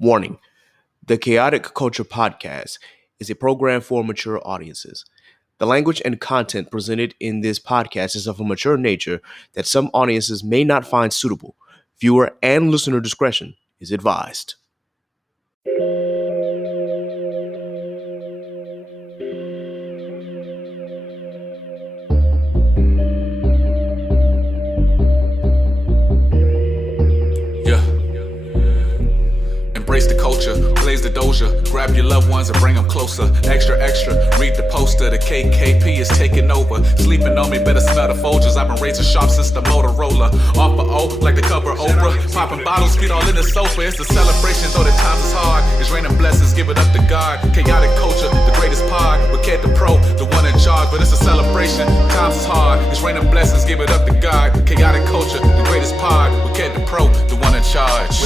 Warning: the Chaotic Culture Podcast is a program for mature audiences. The language and content presented in this podcast is of a mature nature that some audiences may not find suitable. Viewer and listener discretion is advised. Yeah. Embrace the culture, blaze the doja. Grab your loved ones and bring them closer. Extra, extra, read the poster. The KKP is taking over. Sleeping on me, better smell the Folgers. I've been razor sharp since the Motorola. Off for O, like the cover Oprah. Popping bottles, feet all in the sofa. It's a celebration, though the times is hard. It's raining blessings, give it up to God. Chaotic culture, the greatest pod. With Ked the Pro, the one in charge. But it's a celebration, times is hard. It's raining blessings, give it up to God. Chaotic culture, the greatest pod. With Ked the Pro, the one in charge.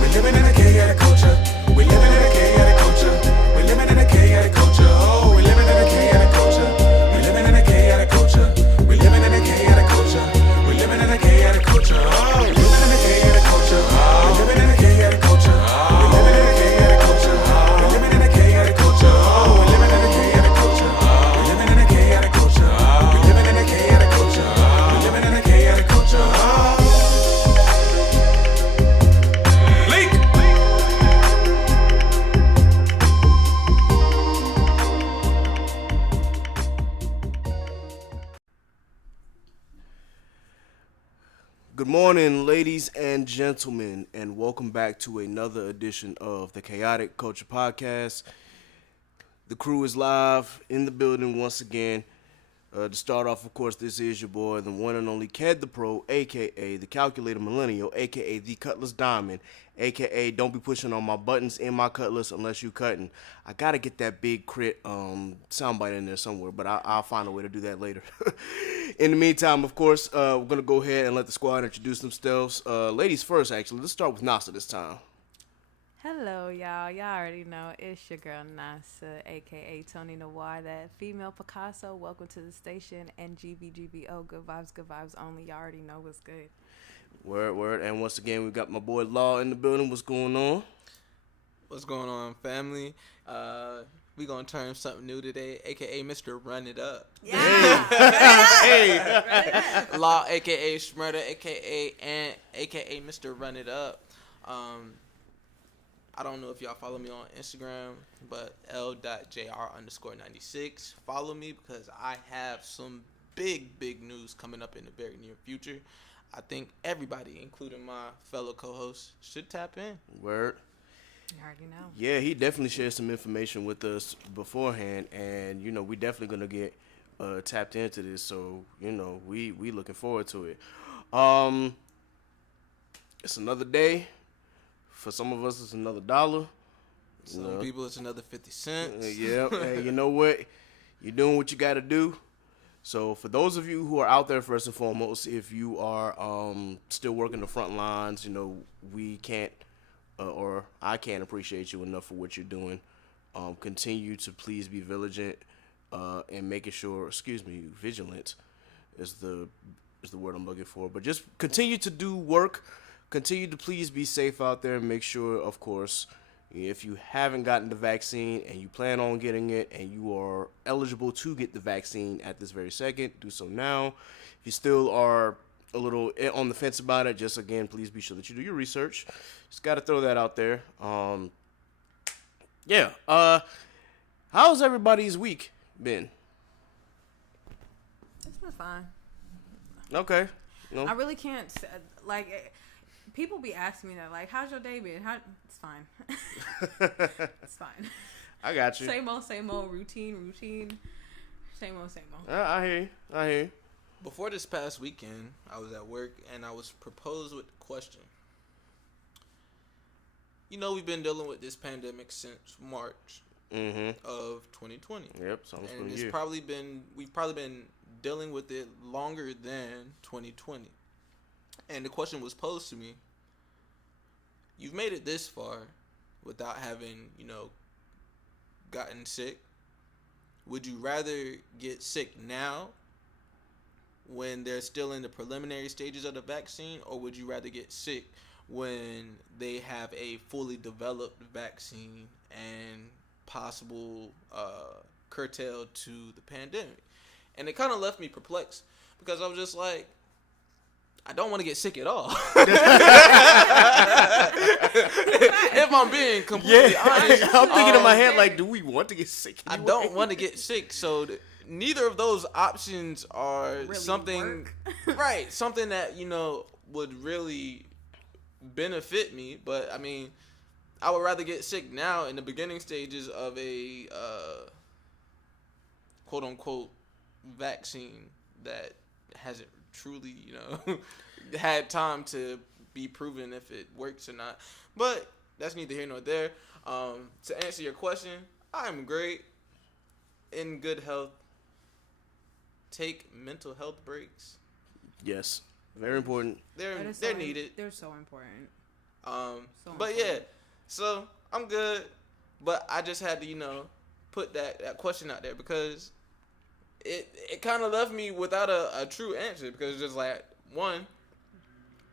We're living in a chaotic culture. We're living in a chaotic culture. We're living in a chaotic culture. We're living in a chaotic culture. Oh, we're living in a chaotic culture. We're living in a chaotic culture. We're living in a chaotic culture. We're living in a chaotic culture. Oh, we're living in a chaotic culture. We're living in a chaotic culture. We're living in a chaotic culture. We're living in a chaotic culture. Oh, we're living in a chaotic culture. We're living in a chaotic culture. We're living in a chaotic culture. We're living in a chaotic culture. Good morning, ladies and gentlemen, and welcome back to another edition of the Chaotic Culture Podcast. The crew is live in the building once again. To start off, of course, this is your boy, the one and only Ked the Pro, a.k.a. the Calculator Millennial, a.k.a. the Cutlass Diamond, a.k.a. don't be pushing on my buttons in my Cutlass unless you cutting. I got to get that big crit soundbite in there somewhere, but I'll find a way to do that later. In the meantime, of course, we're going to go ahead and let the squad introduce themselves. Ladies first, actually. Let's start with Nasa this time. Hello, y'all. Y'all already know it's your girl Nasa, aka Tony Noir, that female Picasso. Welcome to the station. NGBGBO, good vibes only. Y'all already know what's good. Word. And once again, we got my boy Law in the building. What's going on? What's going on, family? We gonna turn something new today, aka Mr. Run It Up. Yeah. Hey. Law, aka Shmurda, aka Mr. Run It Up. I don't know if y'all follow me on Instagram, but l.jr_96. Follow me because I have some big news coming up in the very near future. I think everybody, including my fellow co-hosts, should tap in. Word. You already know. Yeah, he definitely shared some information with us beforehand, and, we definitely going to get tapped into this, so, we looking forward to it. It's another day. For some of us, it's another $1. Some people, it's another 50 cents. Yeah. Hey, you know what? You're doing what you got to do. So for those of you who are out there, first and foremost, if you are still working the front lines, we can't or I can't appreciate you enough for what you're doing. Continue to please be vigilant and making sure, vigilant is the word I'm looking for. But just continue to do work. Continue to please be safe out there and make sure, of course, if you haven't gotten the vaccine and you plan on getting it and you are eligible to get the vaccine at this very second, do so now. If you still are a little on the fence about it, just again, please be sure that you do your research. Just got to throw that out there. How's everybody's week been? It's been fine. Okay. No. I really can't, people be asking me that, how's your day been? It's fine. It's fine. I got you. Same old, routine. Same old. I hear you. Before this past weekend, I was at work and I was proposed with the question. We've been dealing with this pandemic since March of 2020. Yep, sounds and familiar. we've probably been dealing with it longer than 2020. And the question was posed to me. You've made it this far without having, gotten sick. Would you rather get sick now when they're still in the preliminary stages of the vaccine, or would you rather get sick when they have a fully developed vaccine and possible curtail to the pandemic. And it kind of left me perplexed because I was just like, I don't want to get sick at all. If I'm being completely honest. I'm thinking in my head, like, do we want to get sick I anyway? don't want to get sick, so neither of those options are Really something right, something that, you know, would really benefit me. But I mean, I would rather get sick now in the beginning stages of a quote unquote vaccine that hasn't truly, you know, had time to be proven if it works or not. But that's neither here nor there. To answer your question, I'm great, in good health. Take mental health breaks. Yes, very important. They're needed. They're so important. But yeah, so I'm good. But I just had to, you know, put that question out there because it kind of left me without a true answer because it's just like, one,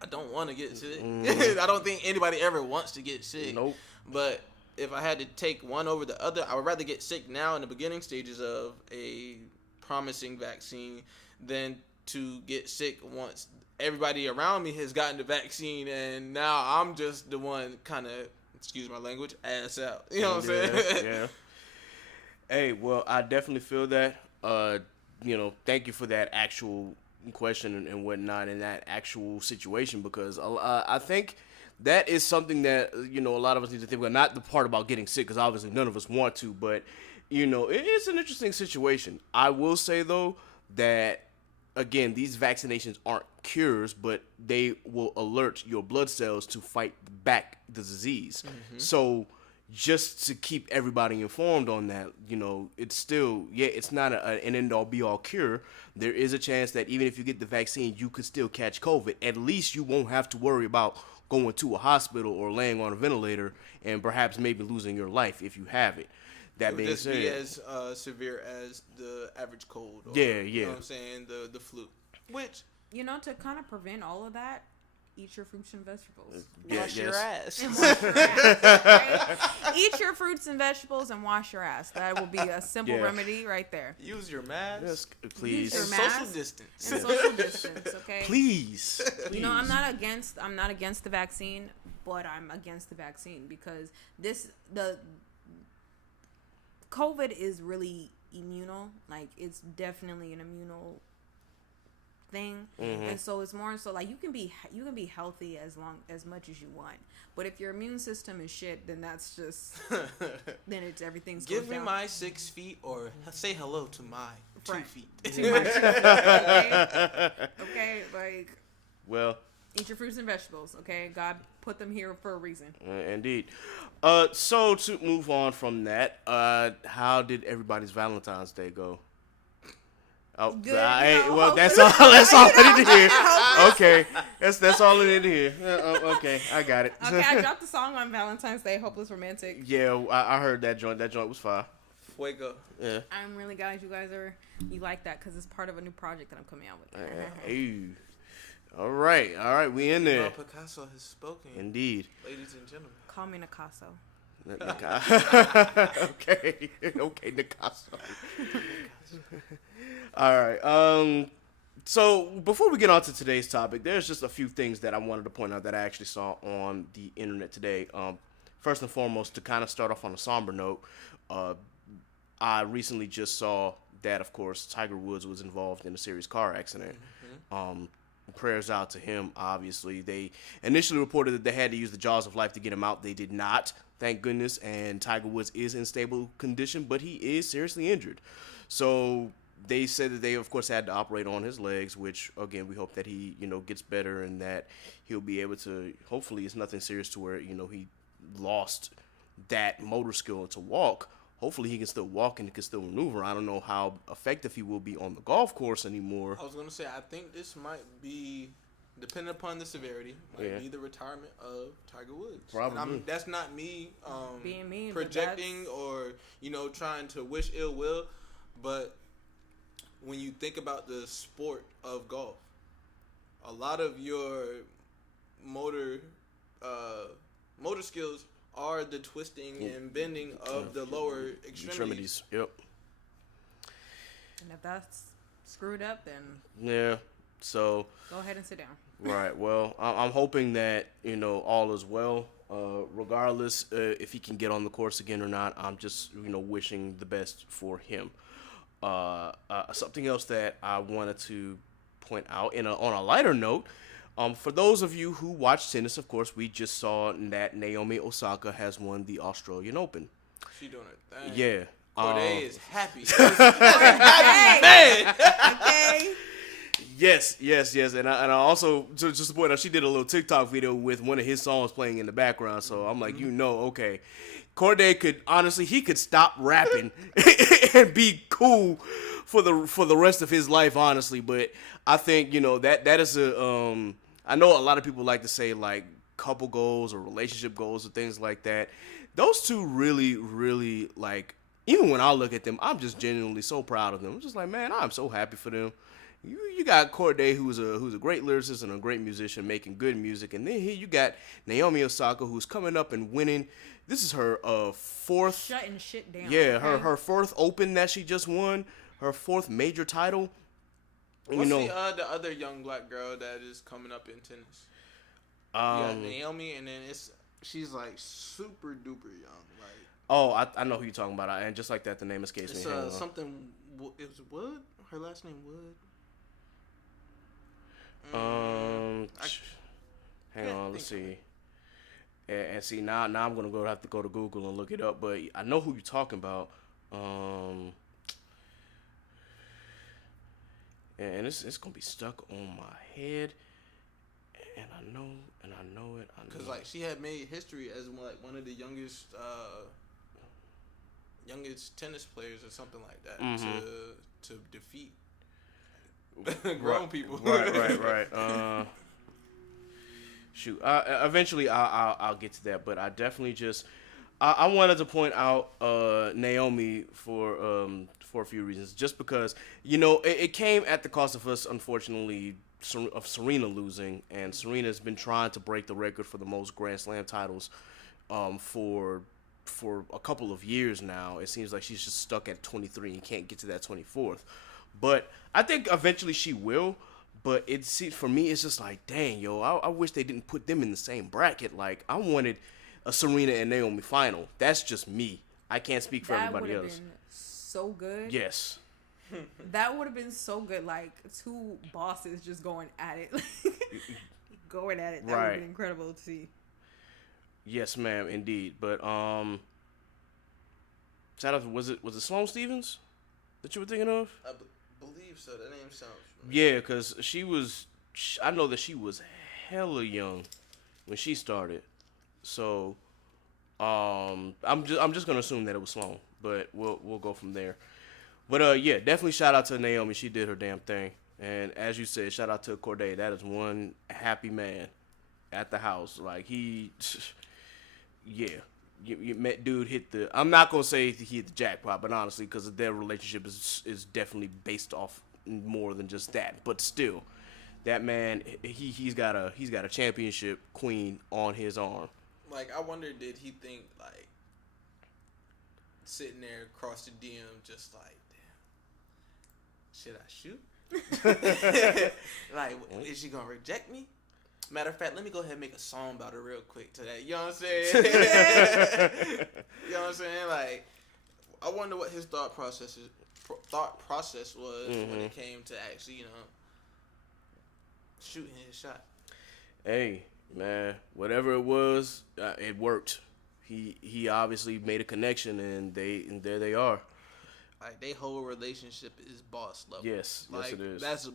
I don't want to get sick. I don't think anybody ever wants to get sick. Nope. But if I had to take one over the other, I would rather get sick now in the beginning stages of a promising vaccine than to get sick once everybody around me has gotten the vaccine and now I'm just the one kind of, excuse my language, ass out. You know what I'm saying? Yeah. Hey, well, I definitely feel that. You know, thank you for that actual question and whatnot in that actual situation because I think that is something that, you know, a lot of us need to think about. Not the part about getting sick because obviously none of us want to, but, you know, it's an interesting situation. I will say, though, that, again, these vaccinations aren't cures, but they will alert your blood cells to fight back the disease. Mm-hmm. So just to keep everybody informed on that, you know, it's still, it's not an end-all be-all cure. There is a chance that even if you get the vaccine, you could still catch COVID. At least you won't have to worry about going to a hospital or laying on a ventilator and perhaps maybe losing your life if you have it. That being said, be as severe as the average cold. Or, yeah. You know what I'm saying? The flu. Which, you know, to kind of prevent all of that, eat your fruits and vegetables. Wash your ass. And wash your ass. Right? Eat your fruits and vegetables and wash your ass. That will be a simple remedy right there. Use your mask. Yes, please. Use your And mask social distance. and social distance. Okay. Please. You know, I'm not against the vaccine, but I'm against the vaccine because the COVID is really immunal. Like, it's definitely an immunal thing, and so it's more so like you can be healthy as much as you want, but if your immune system is shit, then that's just then it's everything's give me down. my 6 feet or say hello to my 2 feet. To my 2 feet, okay, like, Well, eat your fruits and vegetables, okay? God put them here for a reason. Indeed. So to move on from that, how did everybody's Valentine's Day go? Oh, Good. Well, that's all. That's all I need to hear. Okay, that's all I need to hear. Okay, I got it. Okay, I dropped the song on Valentine's Day, Hopeless Romantic. Yeah, I heard that joint. That joint was fire. Fuego. Yeah. I'm really glad you like that because it's part of a new project that I'm coming out with. Hey. All right, we in there. Picasso has spoken. Indeed. Ladies and gentlemen. Call me Nicasso. Okay, Nicasso. All right. So before we get on to today's topic, there's just a few things that I wanted to point out that I actually saw on the internet today. First and foremost, to kind of start off on a somber note, I recently just saw that, of course, Tiger Woods was involved in a serious car accident. Prayers out to him, obviously. They initially reported that they had to use the jaws of life to get him out. They did not, thank goodness, and Tiger Woods is in stable condition, but he is seriously injured. So they said that they, of course, had to operate on his legs, which, again, we hope that he, gets better and that he'll be able to, hopefully it's nothing serious to where, he lost that motor skill to walk. Hopefully he can still walk and he can still maneuver. I don't know how effective he will be on the golf course anymore. I was going to say, I think this might be, depending upon the severity, might be the retirement of Tiger Woods. Probably. That's not me being mean, projecting or, trying to wish ill will. But when you think about the sport of golf, a lot of your motor motor skills are the twisting and bending of the lower extremities. Yep. And if that's screwed up, then Yeah. So. go ahead and sit down. Right. Well, I'm hoping that all is well. Regardless if he can get on the course again or not, I'm just wishing the best for him. Something else that I wanted to point out on a lighter note. For those of you who watch tennis, of course, we just saw that Naomi Osaka has won the Australian Open. She doing her thing. Yeah. Corday is happy. Okay. Yes, and I also just to point out, she did a little TikTok video with one of his songs playing in the background. So I'm like, okay, Corday could stop rapping and be cool for the rest of his life, honestly. But I think that is a I know a lot of people like to say like couple goals or relationship goals or things like that. Those two really, really like. Even when I look at them, I'm just genuinely so proud of them. I'm just like, man, I'm so happy for them. You got Corday, who's a great lyricist and a great musician, making good music, and then here you got Naomi Osaka, who's coming up and winning. This is her fourth, Shutting shit down. yeah, okay? her fourth Open that she just won, her fourth major title. What's the other young black girl that is coming up in tennis? You got Naomi, and then she's like super duper young, like. Oh, I know who you're talking about, and just like that, the name escapes me. It's something. It was Wood. Her last name Wood. Hang on, let's see. And see now I'm gonna have to go to Google and look it up, but I know who you're talking about. And it's gonna be stuck on my head, and I know it. Because like she had made history as like one of the youngest tennis players or something like that to defeat grown people. Right. Shoot. Eventually, I'll get to that, but I definitely I wanted to point out Naomi for a few reasons. Just because it came at the cost of us, unfortunately, of Serena losing, and Serena's been trying to break the record for the most Grand Slam titles for a couple of years now. It seems like she's just stuck at 23 and can't get to that 24th. But I think eventually she will. But for me, it's just like, dang, I wish they didn't put them in the same bracket. Like, I wanted a Serena and Naomi final. That's just me. I can't speak for everybody else. That would have been so good. Yes. That would have been so good. Like, two bosses just going at it. Going at it. That would have been incredible to see. Yes, ma'am, indeed. But shout out to, was it Sloane Stephens that you were thinking of? I believe so. That name sounds familiar. Yeah, because I know that she was hella young when she started. So I'm just gonna assume that it was Sloane, but we'll go from there. But yeah, definitely shout out to Naomi. She did her damn thing. And as you said, shout out to Corday. That is one happy man at the house. Like yeah. You met dude hit the. I'm not gonna say he hit the jackpot, but honestly, because their relationship is definitely based off more than just that. But still, that man, he's got a championship queen on his arm. Like, I wonder, did he think like sitting there across the DM, just like, damn, should I shoot? Like, is she gonna reject me? Matter of fact, let me go ahead and make a song about it real quick today. You know what I'm saying? You know what I'm saying? Like, I wonder what his thought process was when it came to actually, shooting his shot. Hey, man, whatever it was, it worked. He obviously made a connection, and there they are. Like, their whole relationship is boss level. Yes, like, yes it is.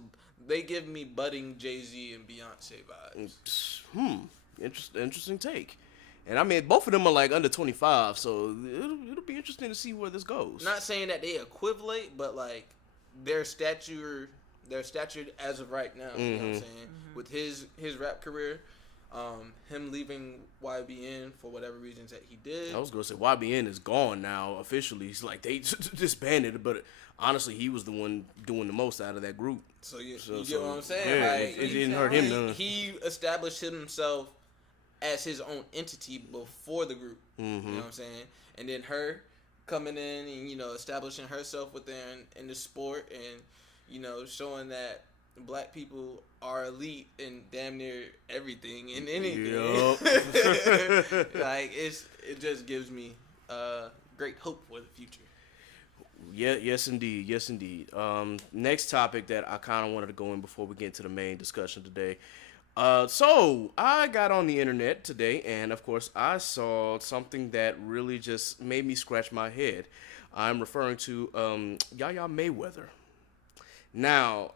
They give me budding Jay-Z and Beyonce vibes. Interesting take. And I mean, both of them are like under 25, so it'll be interesting to see where this goes. Not saying that they equivalent, but like their stature as of right now. You know what I'm saying? With his rap career, him leaving YBN for whatever reasons that he did. I was gonna say YBN is gone now officially. He's like they disbanded, but honestly, he was the one doing the most out of that group. So you get what I'm saying? Yeah, like, it didn't hurt him none. He established himself as his own entity before the group. You know what I'm saying? And then her coming in and, you know, establishing herself within in the sport and, you know, showing that black people are elite in damn near everything and anything. Yep. Like, it just gives me great hope for the future. Yeah, yes indeed, yes indeed. Next topic that I kind of wanted to go in before we get into the main discussion today. So I got on the internet today, and of course I saw something that really just made me scratch my head. I'm referring to Yaya Mayweather. Now,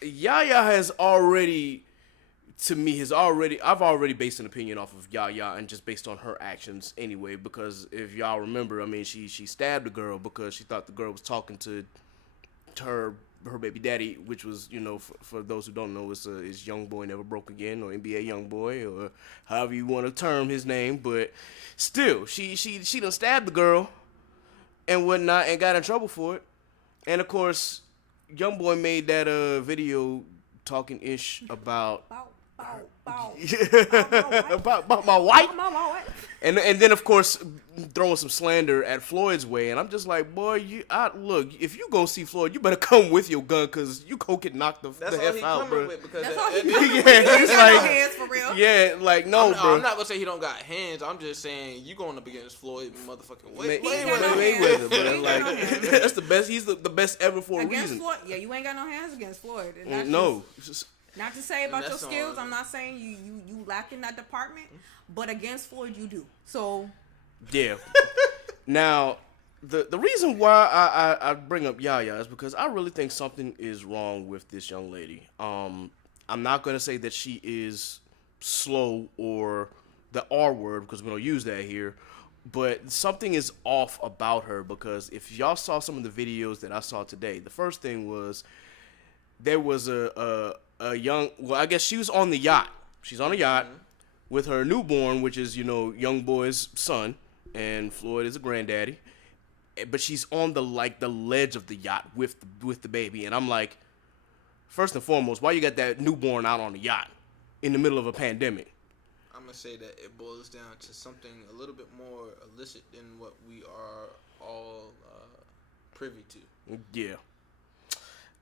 Yaya has already, to me, I've already based an opinion off of Yaya and just based on her actions anyway, because if y'all remember, I mean, she stabbed a girl because she thought the girl was talking to her baby daddy, which was, you know, for those who don't know, is Young Boy Never Broke Again, or NBA Young Boy, or however you want to term his name, but still, she done stabbed the girl and whatnot and got in trouble for it. And of course, Young Boy made that video talking ish about about my wife. And then of course throwing some slander at Floyd's way, and I'm just like, boy, look, if you go see Floyd, you better come with your gun, cause you go get knocked the F out, bro. That's all he coming with. It's like, hands for real. Yeah, like no, bro. I'm not gonna say he don't got hands. I'm just saying you going up against Floyd motherfucking Mayweather, but like that's the best. He's the best ever for a Against reason. Floyd, yeah, you ain't got no hands against Floyd. And that's No. not to say about your that's skills. on- I'm not saying you lack in that department, but against Floyd you do. So Yeah. Now, the reason why I bring up Yaya is because I really think something is wrong with this young lady. I'm not gonna say that she is slow or the R word, because we don't use that here, but something is off about her, because if y'all saw some of the videos that I saw today, the first thing was there was a young, well, I guess she was on the yacht. She's on a yacht with her newborn, which is, you know, Young Boy's son, and Floyd is a granddaddy. But she's on the ledge of the yacht with the baby, and I'm like, first and foremost, why you got that newborn out on the yacht in the middle of a pandemic? I'm gonna say that it boils down to something a little bit more illicit than what we are all privy to. Yeah.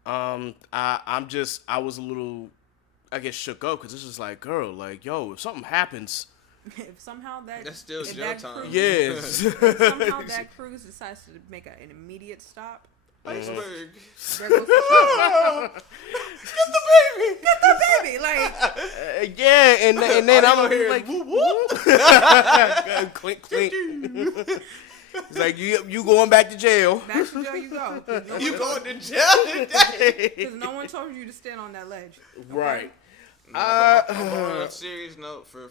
I was a little, I guess, shook up, because it's just like, girl, like, yo, if something happens, if somehow That's still if jail that time. cruise- yes. if somehow that cruise decides to make an immediate stop, Iceberg. there goes the show. Get the baby, like Yeah, and then I'm here like, whoop, whoop. Clink, clink. It's like, you going back to jail. back to jail you go. You going to jail today? Because no one told you to stand on that ledge. Okay? Right. On a serious note, for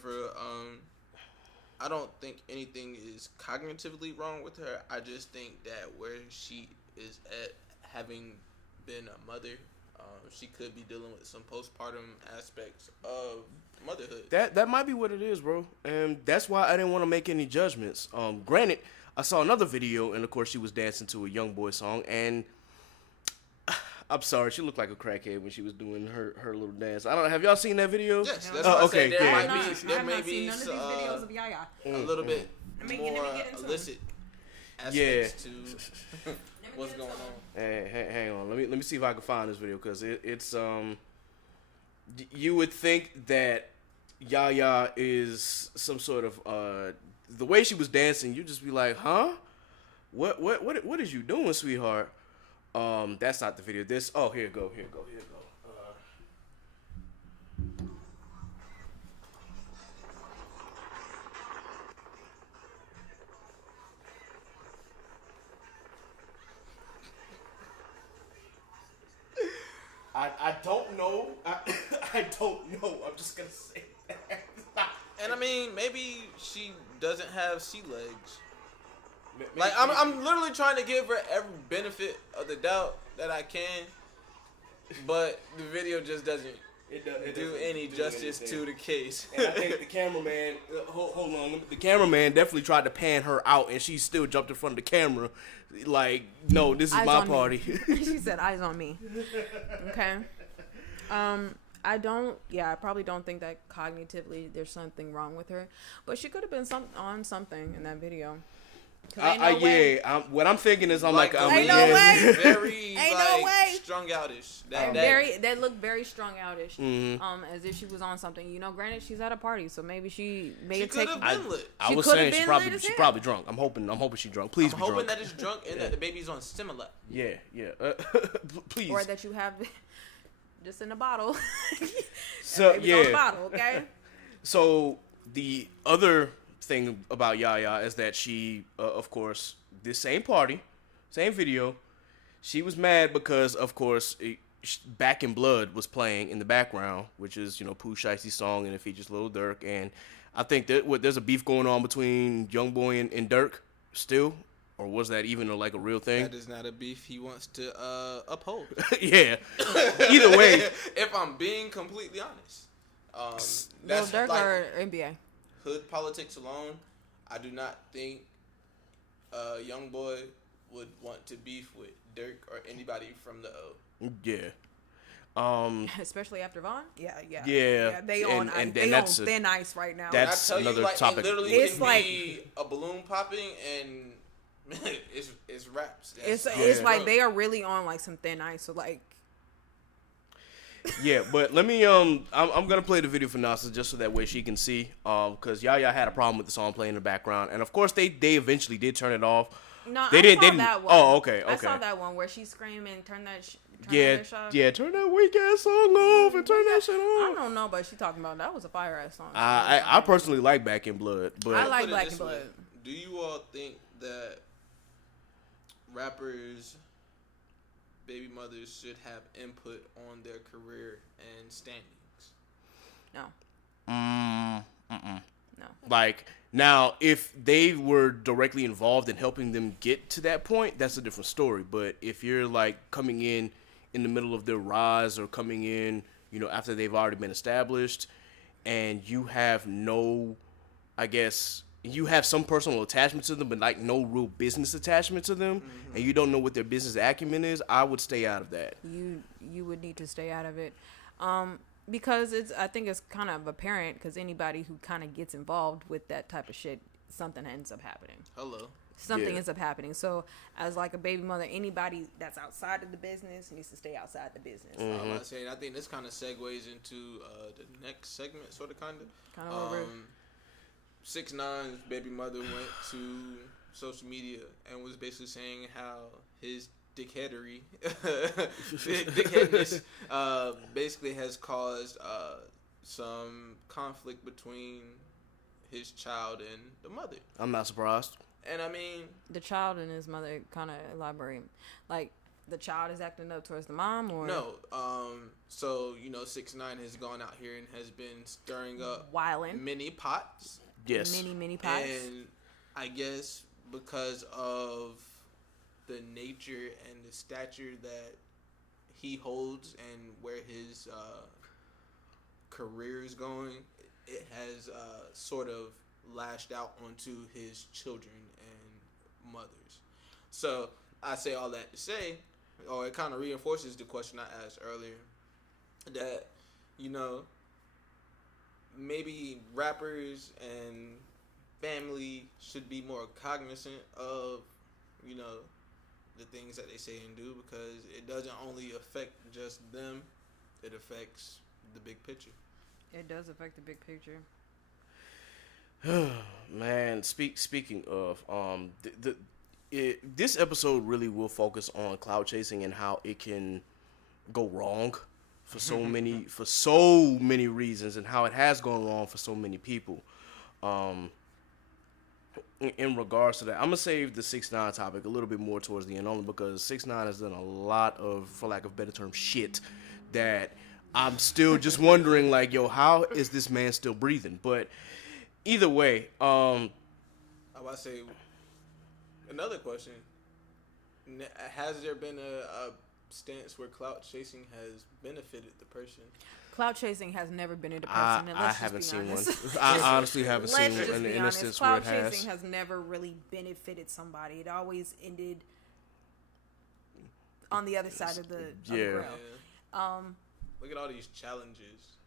I don't think anything is cognitively wrong with her. I just think that where she is at, having been a mother, she could be dealing with some postpartum aspects of motherhood. That might be what it is, bro. And that's why I didn't want to make any judgments. Granted, I saw another video, and of course she was dancing to a Young Boy song, and I'm sorry, she looked like a crackhead when she was doing her little dance. I don't. Have y'all seen that video? Yes, that's why I okay, said there yeah. might I have be not seen none of these videos of Yaya. a little bit Let me get more into them. illicit aspects to what's going on. Hang on. Let me see if I can find this video, because it's you would think that Yaya is some sort of the way she was dancing, you'd just be like, huh? What is you doing, sweetheart? That's not the video. Here you go. I don't know. I don't know. I'm just gonna say that. And I mean, maybe she doesn't have sea legs. Like I'm literally trying to give her every benefit of the doubt that I can, but the video just doesn't do any justice to the case. And I think the cameraman, hold on, the cameraman definitely tried to pan her out, and she still jumped in front of the camera, like, no, this is Eyes my on me. party. She said, "Eyes on me." Okay. I probably don't think that cognitively there's something wrong with her, but she could have been on something in that video. What I'm thinking is, ain't no way. Very Ain't no way. strung outish. That looked very strung outish. As if she was on something. You know, granted, she's at a party, so maybe she could have been lit. I was saying she probably drunk. I'm hoping she drunk. Please I'm be drunk. hoping that it's drunk and that the baby's on Similac. Yeah. Please. Or that you have just in a bottle. So on the bottle, okay. So the other thing about Yaya is that she, of course, this same party, same video, she was mad because, of course, Back in Blood was playing in the background, which is, Pooh Shicey's song, and it features Lil Durk. And I think that there's a beef going on between Youngboy and Durk still, or was that even a real thing? That is not a beef he wants to uphold. Yeah. Either way, if I'm being completely honest, Lil Durk or NBA? Hood politics alone, I do not think Youngboy would want to beef with Durk or anybody from the O. Yeah. Especially after Vaughn? Yeah. They on thin ice right now. That's another topic. It literally it's can be a balloon popping and it's raps. It's like they are really on some thin ice. So Yeah, but let me I'm gonna play the video for Nasa just so that way she can see, because Yaya had a problem with the song playing in the background, and of course they eventually did turn it off. No, they didn't. That one. Oh, okay. I saw that one where she's screaming, turn that turn that weak ass song off and turn that shit on. I don't know, but she talking about that was a fire ass song. I personally like Back in Blood, but I like Back in Blood. Do you all think that rappers' baby mothers should have input on their career and standings? No. No. Now, if they were directly involved in helping them get to that point, that's a different story. But if you're coming in the middle of their rise, or coming in, after they've already been established, and you have you have some personal attachment to them, but no real business attachment to them, and you don't know what their business acumen is, I would stay out of that. You would need to stay out of it, because I think it's kind of apparent, because anybody who kind of gets involved with that type of shit, something ends up happening. Something ends up happening. So, as a baby mother, anybody that's outside of the business needs to stay outside the business. I'm not saying. I think this kind of segues into the next segment, kind of. Over. 6ix9ine's baby mother went to social media and was basically saying how his dickheadness basically has caused some conflict between his child and the mother. I'm not surprised. And I mean, the child and his mother, kind of elaborate. The child is acting up towards the mom, or no? So 6ix9ine has gone out here and has been stirring up many pots. Yes. Many pots. And I guess because of the nature and the stature that he holds and where his career is going, it has sort of lashed out onto his children and mothers. So I say all that to say, or it kind of reinforces the question I asked earlier, that maybe rappers and family should be more cognizant of the things that they say and do, because it doesn't only affect just them, it affects the big picture. It does affect the big picture. Man, speaking of this episode really will focus on clout chasing and how it can go wrong for so many reasons, and how it has gone wrong for so many people. In regards to that, I'm gonna save the 6ix9ine topic a little bit more towards the end, only because 6ix9ine has done a lot of, for lack of a better term, shit that I'm still just wondering, how is this man still breathing? But either way, I want to say another question: has there been a stance where clout chasing has benefited the person? Clout chasing has never been in the person. I haven't seen one. I honestly haven't seen one in the instance where it has. Clout chasing has never really benefited somebody. It always ended on the other side of the grill. Look at all these challenges.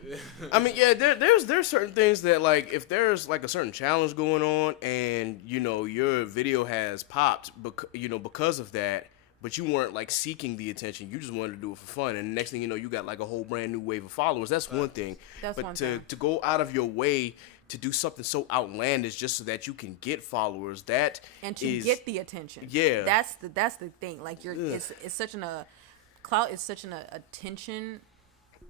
And I mean, yeah, there's certain things that, like, if there's like a certain challenge going on and your video has popped because of that, but you weren't like seeking the attention, you just wanted to do it for fun, and the next thing you know, you got like a whole brand new wave of followers. That's one thing. But to go out of your way to do something so outlandish just so that you can get followers, get the attention. Yeah, that's the thing. Like it's such an clout is such an attention.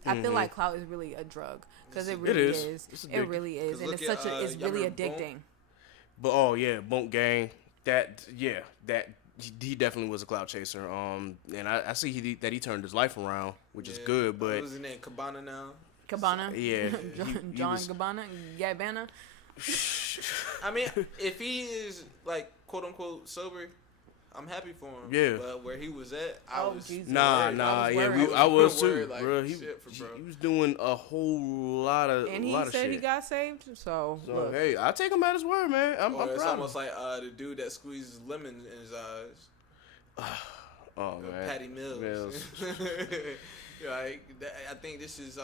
I feel like clout is really a drug because it really is. It really is, and it's really addicting. But Bunk Gang. He definitely was a clout chaser. And I see that he turned his life around, which is good. But what was his name? Cabana now. Cabana. Yeah. John Cabana. Gabbana. I mean, if he is like quote unquote sober, I'm happy for him. Yeah. But where he was at, I was too, like, bro. He was doing a whole lot of and he said he got saved. So hey, I take him at his word, man. I'm it's proud. Almost like the dude that squeezes lemon in his eyes. Oh man, Patty Mills. Like I think this is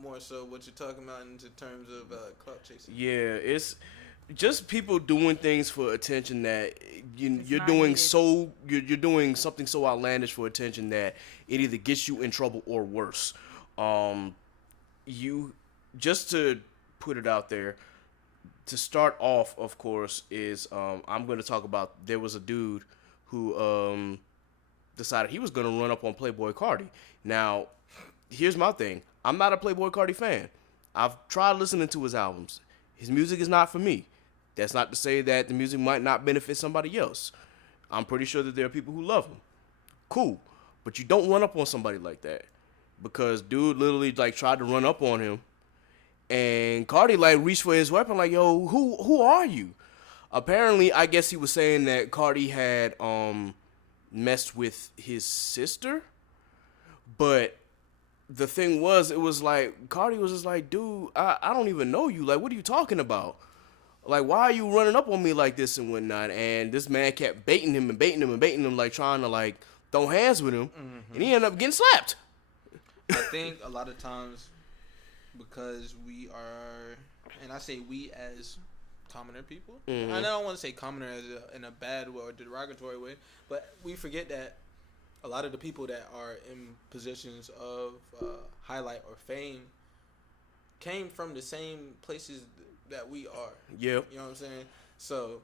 more so what you're talking about in terms of clout chasing. Yeah, it's just people doing things for attention that you're doing you're doing something so outlandish for attention that it either gets you in trouble or worse. You just to put it out there, to start off, of course, is I'm going to talk about, there was a dude who decided he was going to run up on Playboi Carti. Now, here's my thing. I'm not a Playboi Carti fan. I've tried listening to his albums. His music is not for me. That's not to say that the music might not benefit somebody else. I'm pretty sure that there are people who love him. Cool. But you don't run up on somebody like that. Because dude literally like tried to run up on him. And Carti like reached for his weapon like, yo, who are you? Apparently, I guess he was saying that Carti had messed with his sister. But the thing was, it was like, Carti was just like, dude, I don't even know you. Like, what are you talking about? Like, why are you running up on me like this and whatnot? And this man kept baiting him, like trying to like throw hands with him. Mm-hmm. And he ended up getting slapped. I think a lot of times because we are, and I say we as commoner people, I don't want to say commoner in a bad way or derogatory way, but we forget that a lot of the people that are in positions of highlight or fame came from the same places that we are. Yep. You know what I'm saying? So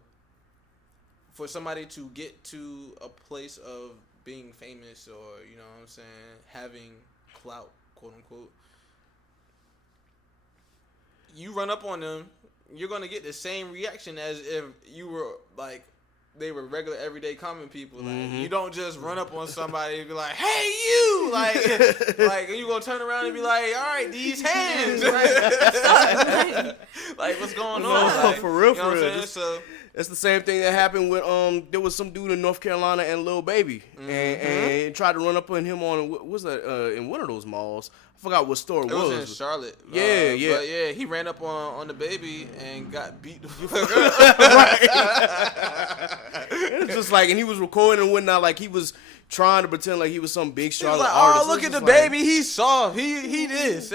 for somebody to get to a place of being famous or, you know what I'm saying, having clout, quote unquote, you run up on them, you're going to get the same reaction as if you were like, they were regular everyday common people. Like, you don't just run up on somebody and be like, "Hey, you!" Like you gonna turn around and be like, "All right, these hands." Like, what's going on? Like, for real, you know for real. So it's the same thing that happened with there was some dude in North Carolina and Lil Baby, and tried to run up on him on what was that in one of those malls. I forgot what store it was. It was in Charlotte. Yeah. But yeah, he ran up on the Baby and got beat the fuck up. It's just like, and he was recording and whatnot, like he was trying to pretend like he was some big Charlotte like, artist. Oh, look at the Baby, he's soft. He this.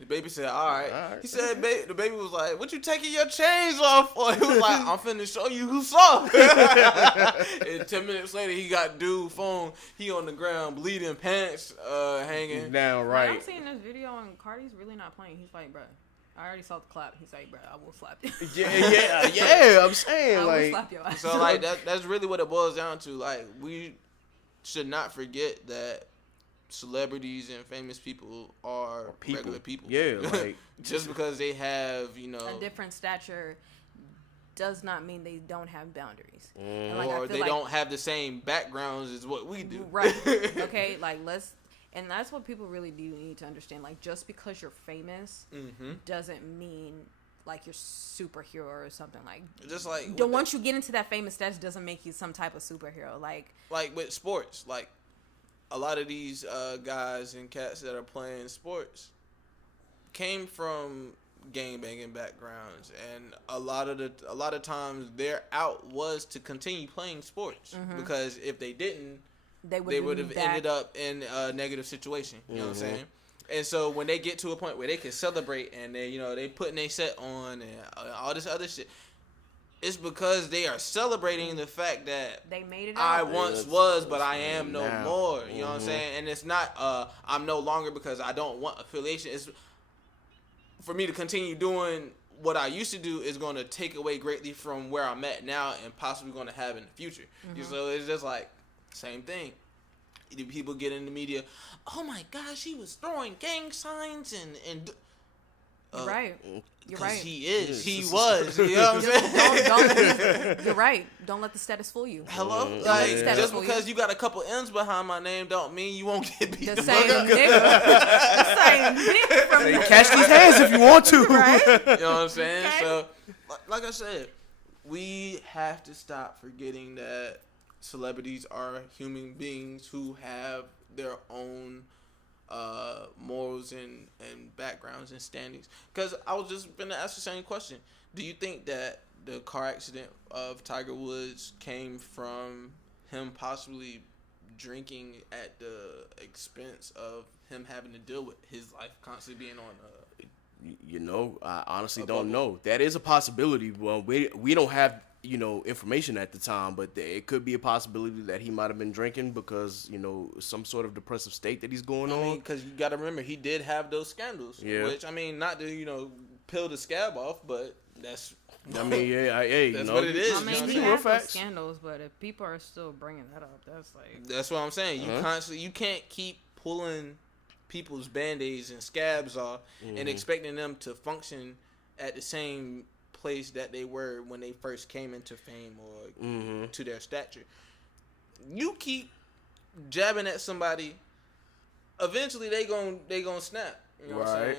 The Baby said, all right. He said, the Baby was like, what you taking your chains off for? He was like, I'm finna show you who's soft. And 10 minutes later, he got dude phone. He on the ground, bleeding, pants hanging. Down right. I'm seeing this video and Carti's really not playing. He's like, bro, I already saw the clap. He's like, bro, I will slap you. Yeah. I'm saying, I like, will slap your ass. So like that's really what it boils down to. Like, we should not forget that celebrities and famous people are regular people. Yeah, like just because they have, a different stature does not mean they don't have boundaries. And or they don't have the same backgrounds as what we do. Right. Okay, like and that's what people really do need to understand. Like, just because you're famous doesn't mean like you're superhero or something. Like, just like once you get into that famous status doesn't make you some type of superhero. Like with sports, like a lot of these guys and cats that are playing sports came from gangbanging backgrounds, and a lot of times their out was to continue playing sports because if they didn't, they would have ended up in a negative situation. You know what I'm saying? And so when they get to a point where they can celebrate and they putting their set on and all this other shit, it's because they are celebrating the fact that they made it. I once was, but I am no more. You know what I'm saying? And it's not I'm no longer because I don't want affiliation. It's for me to continue doing what I used to do is going to take away greatly from where I'm at now and possibly going to have in the future. So it's just like same thing. People get in the media, oh my gosh, he was throwing gang signs and You're right. You're right. He is. He was. You know what I'm saying? You're right. Don't let the status fool you. Hello? Like, just because you got a couple M's behind my name don't mean you won't get beat The the same fuck up. nigga. The same nigga from the Catch these hands if you want to. right? You know what I'm saying? Okay. So, like I said, we have to stop forgetting that celebrities are human beings who have their own morals and backgrounds and standings. Because I was just going to ask the same question. Do you think that the car accident of Tiger Woods came from him possibly drinking at the expense of him having to deal with his life constantly being on I honestly don't know. That is a possibility. Well, we don't have information at the time, but it could be a possibility that he might have been drinking because some sort of depressive state that he's going on. Because you got to remember he did have those scandals. Yeah. Which not to peel the scab off, but that's. I mean, that's what it is. I mean, he real had those facts. scandals, but if people are still bringing that up, that's like. That's what I'm saying. You can't keep pulling people's band-aids and scabs off and expecting them to function at the same place that they were when they first came into fame or to their stature. You keep jabbing at somebody, eventually they gon' snap. You know what I'm saying?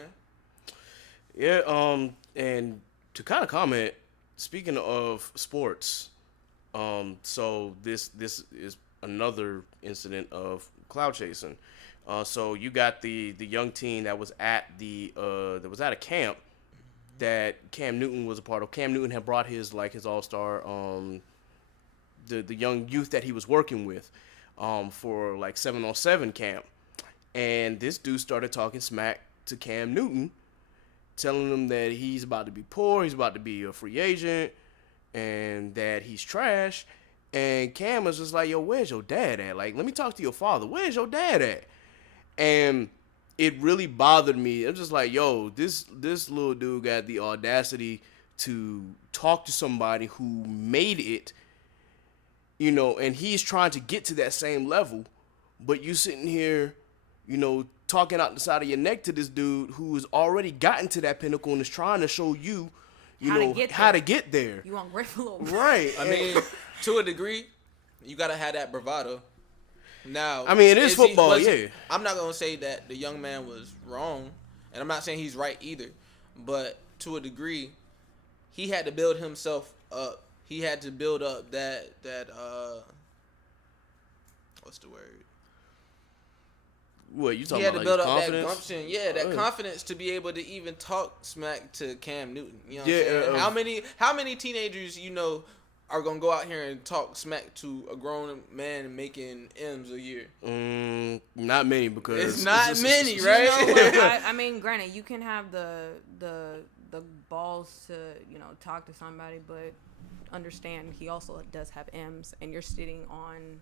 Yeah. And to kind of comment, speaking of sports, so this is another incident of cloud chasing. So you got the young teen that was at a camp that Cam Newton was a part of. Cam Newton had brought his all-star, the young youth that he was working with, for 7-on-7 camp. And this dude started talking smack to Cam Newton, telling him that he's about to be poor, he's about to be a free agent, and that he's trash. And Cam was just like, yo, where's your dad at? Like, let me talk to your father. Where's your dad at? And it really bothered me. I'm just like, yo, this little dude got the audacity to talk to somebody who made it, and he's trying to get to that same level, but you sitting here, talking out the side of your neck to this dude who has already gotten to that pinnacle and is trying to show you, how to get there. You ungrateful little Right. I mean, to a degree, you gotta have that bravado. Now, I mean, it is football, yeah. I'm not gonna say that the young man was wrong, and I'm not saying he's right either. But to a degree, he had to build himself up. He had to build up that what's the word? What you talking He had about? to build up confidence? that gumption, that confidence to be able to even talk smack to Cam Newton. You know what I'm saying? How many teenagers are gonna go out here and talk smack to a grown man making M's a year? Not many, because it's not many, right? I mean, granted, you can have the balls to talk to somebody, but understand he also does have M's, and you're sitting on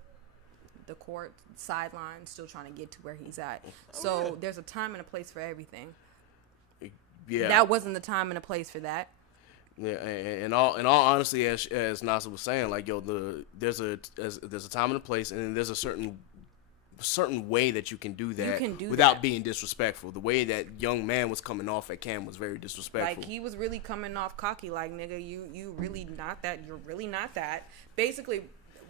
the court sideline still trying to get to where he's at. So there's a time and a place for everything. Yeah, that wasn't the time and a place for that. Yeah, and in all honesty, as Nasser was saying, like, yo, there's a time and a place, and then there's a certain way that you can do that without being disrespectful. The way that young man was coming off at Cam was very disrespectful. Like, he was really coming off cocky, like, nigga, you really not that. You're really not that. Basically,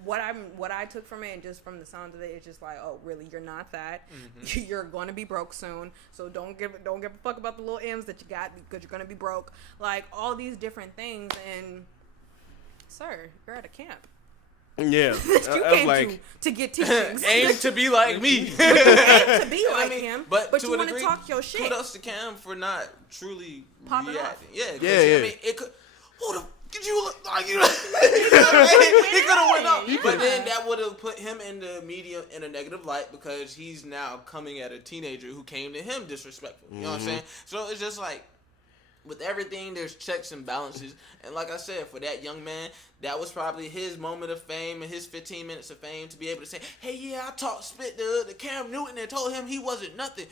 what I took from it, and just from the sound of it, it's just like, oh, really, you're not that. Mm-hmm. You're going to be broke soon, so don't give a fuck about the little M's that you got, because you're going to be broke. Like, all these different things, and sir, you're at a camp. Yeah, you came to get teachings. Aim to be like me. Aim to be like him, but you want to talk your shit. Kudos to Cam for not truly popping reacting. off. Yeah. Yeah. I mean, it could. Did you look like you? He could have went up, but then that would have put him in the media in a negative light because he's now coming at a teenager who came to him disrespectful. You know what I'm saying? So it's just like with everything, there's checks and balances. And like I said, for that young man, that was probably his moment of fame and his 15 minutes of fame to be able to say, "Hey, yeah, I talked spit to Cam Newton and told him he wasn't nothing."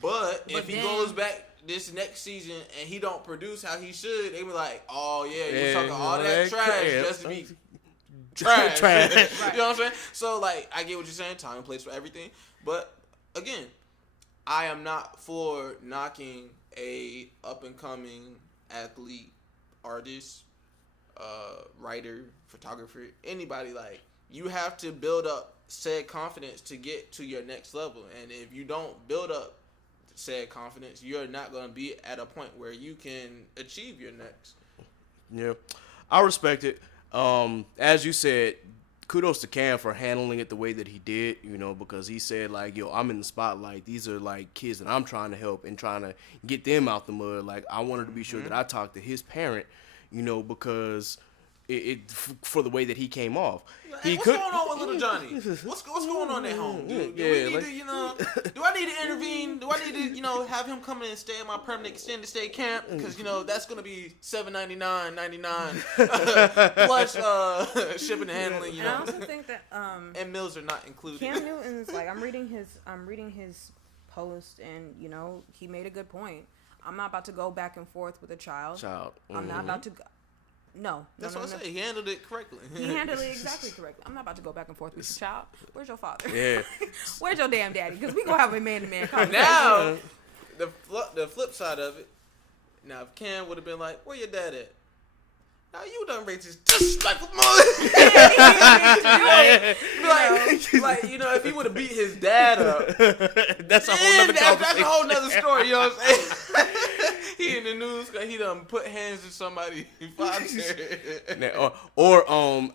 But if he goes back this next season and he don't produce how he should, they be like, "Oh yeah, you was talking all that trash just to be trash." Trash. You know what I'm saying? So like, I get what you're saying. Time and place for everything. But again, I am not for knocking a up and coming athlete, artist, writer, photographer, anybody. Like, you have to build up said confidence to get to your next level. And if you don't build up said confidence, you're not going to be at a point where you can achieve your next. Yeah, I respect it. As you said, kudos to Cam for handling it the way that he did, you know, because he said, like, yo, I'm in the spotlight. These are, like, kids that I'm trying to help and trying to get them out the mud. Like, I wanted to be sure that I talked to his parent, you know, because for the way that he came off. Hey, what's going on with little Johnny? What's going on at home? Do we need to, you know, do I need to intervene? Do I need to, you know, have him come in and stay at my permanent extended stay camp? Because, you know, that's going to be $7.99.99 plus shipping and handling, you know. And I also think that and meals are not included. Cam Newton's like, I'm reading his post, and you know, he made a good point. I'm not about to go back and forth with a child. I'm not about to go. No. That's what I say. He handled it correctly. He handled it exactly correctly. I'm not about to go back and forth with your child. Where's your father? Yeah. Where's your damn daddy? Because we gonna have a man-to-man conversation. Now, the flip side of it. Now, if Cam would have been like, "Where your dad at?" Now you done racist just like a mother. like, you know, if he would have beat his dad up, that's a whole nother conversation. That's a whole nother story. You know what I'm saying? He in the news because he done put hands in somebody.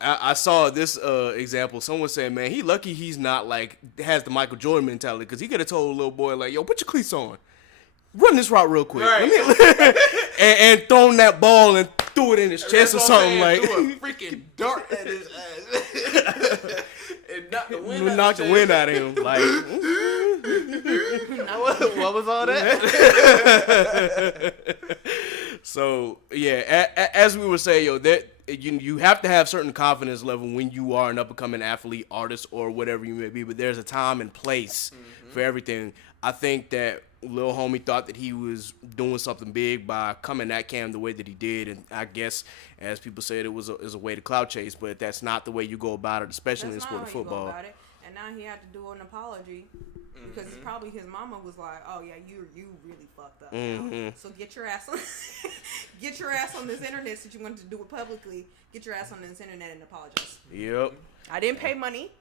I saw this example. Someone saying, man, he lucky he's not like has the Michael Jordan mentality, because he could have told a little boy like, yo, put your cleats on. Run this route real quick. Right. and thrown that ball and threw it in his chest or something. Like, threw a freaking dart at his ass. And knocked the wind out of him. Like, what was all that? So, yeah, as we were saying, yo, that you have to have certain confidence level when you are an up-and-coming athlete, artist, or whatever you may be, but there's a time and place for everything. I think that Lil Homie thought that he was doing something big by coming at Cam the way that he did, and I guess, as people said, it was a way to clout chase, but that's not the way you go about it, especially in the sport of football. That's not how you go about it. And now he had to do an apology because probably his mama was like, "Oh yeah, you really fucked up. So get your ass on this internet since you wanted to do it publicly. Get your ass on this internet and apologize." Yep. I didn't pay money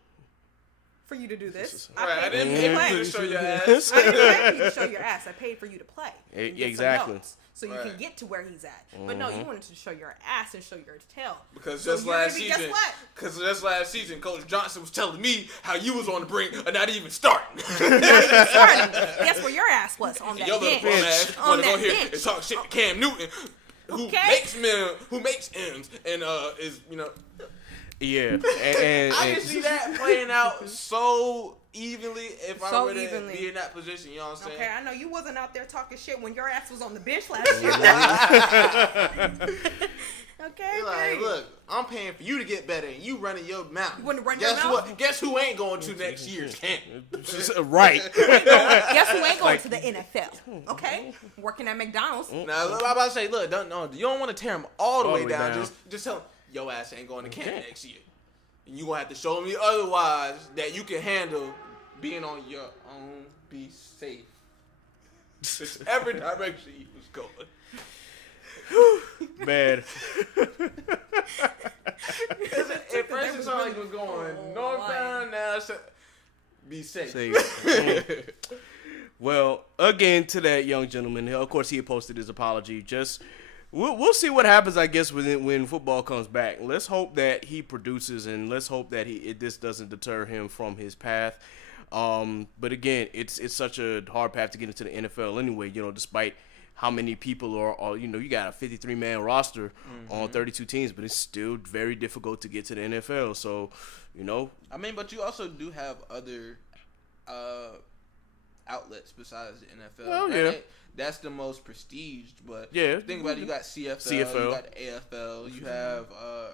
for you to do this. I didn't pay for you to show your ass. I didn't pay for you to show your ass. I paid for you to play. Exactly. So you can get to where he's at. But no, you wanted to show your ass and show your tail. Because just last season, Coach Johnson was telling me how you was on the brink of not even starting. Guess where your ass was on that your little bench. ass want to go here and talk shit to Cam Newton, who makes M's and is, you know. Yeah, I can see that playing out so evenly if I were to be in that position. You know what I'm saying? Okay, I know you wasn't out there talking shit when your ass was on the bench last year. Okay, like, look, I'm paying for you to get better, and you running your mouth. You want to run your mouth? Guess who ain't going to next year's camp? Right. Guess who ain't going to the NFL? Okay, working at McDonald's. Now, I'm about to say, look, you don't want to tear him all the way down. Just tell him, your ass ain't going to camp next year. And you going to have to show me otherwise that you can handle being on your own. Be safe. Whichever direction you was going. Man. At first it sounded like it was going northbound, now it's be safe. Well, again, to that young gentleman, of course he had posted his apology. We'll see what happens, I guess, when football comes back. Let's hope that he produces, and let's hope that this doesn't deter him from his path. But again, it's such a hard path to get into the NFL anyway. You know, despite how many people are you know, you got a 53-man roster on 32 teams, but it's still very difficult to get to the NFL. So, you know, I mean, but you also do have other outlets besides the NFL. Well, yeah. That's the most prestiged, but Yeah. think about it, you got CFL, you got AFL, you have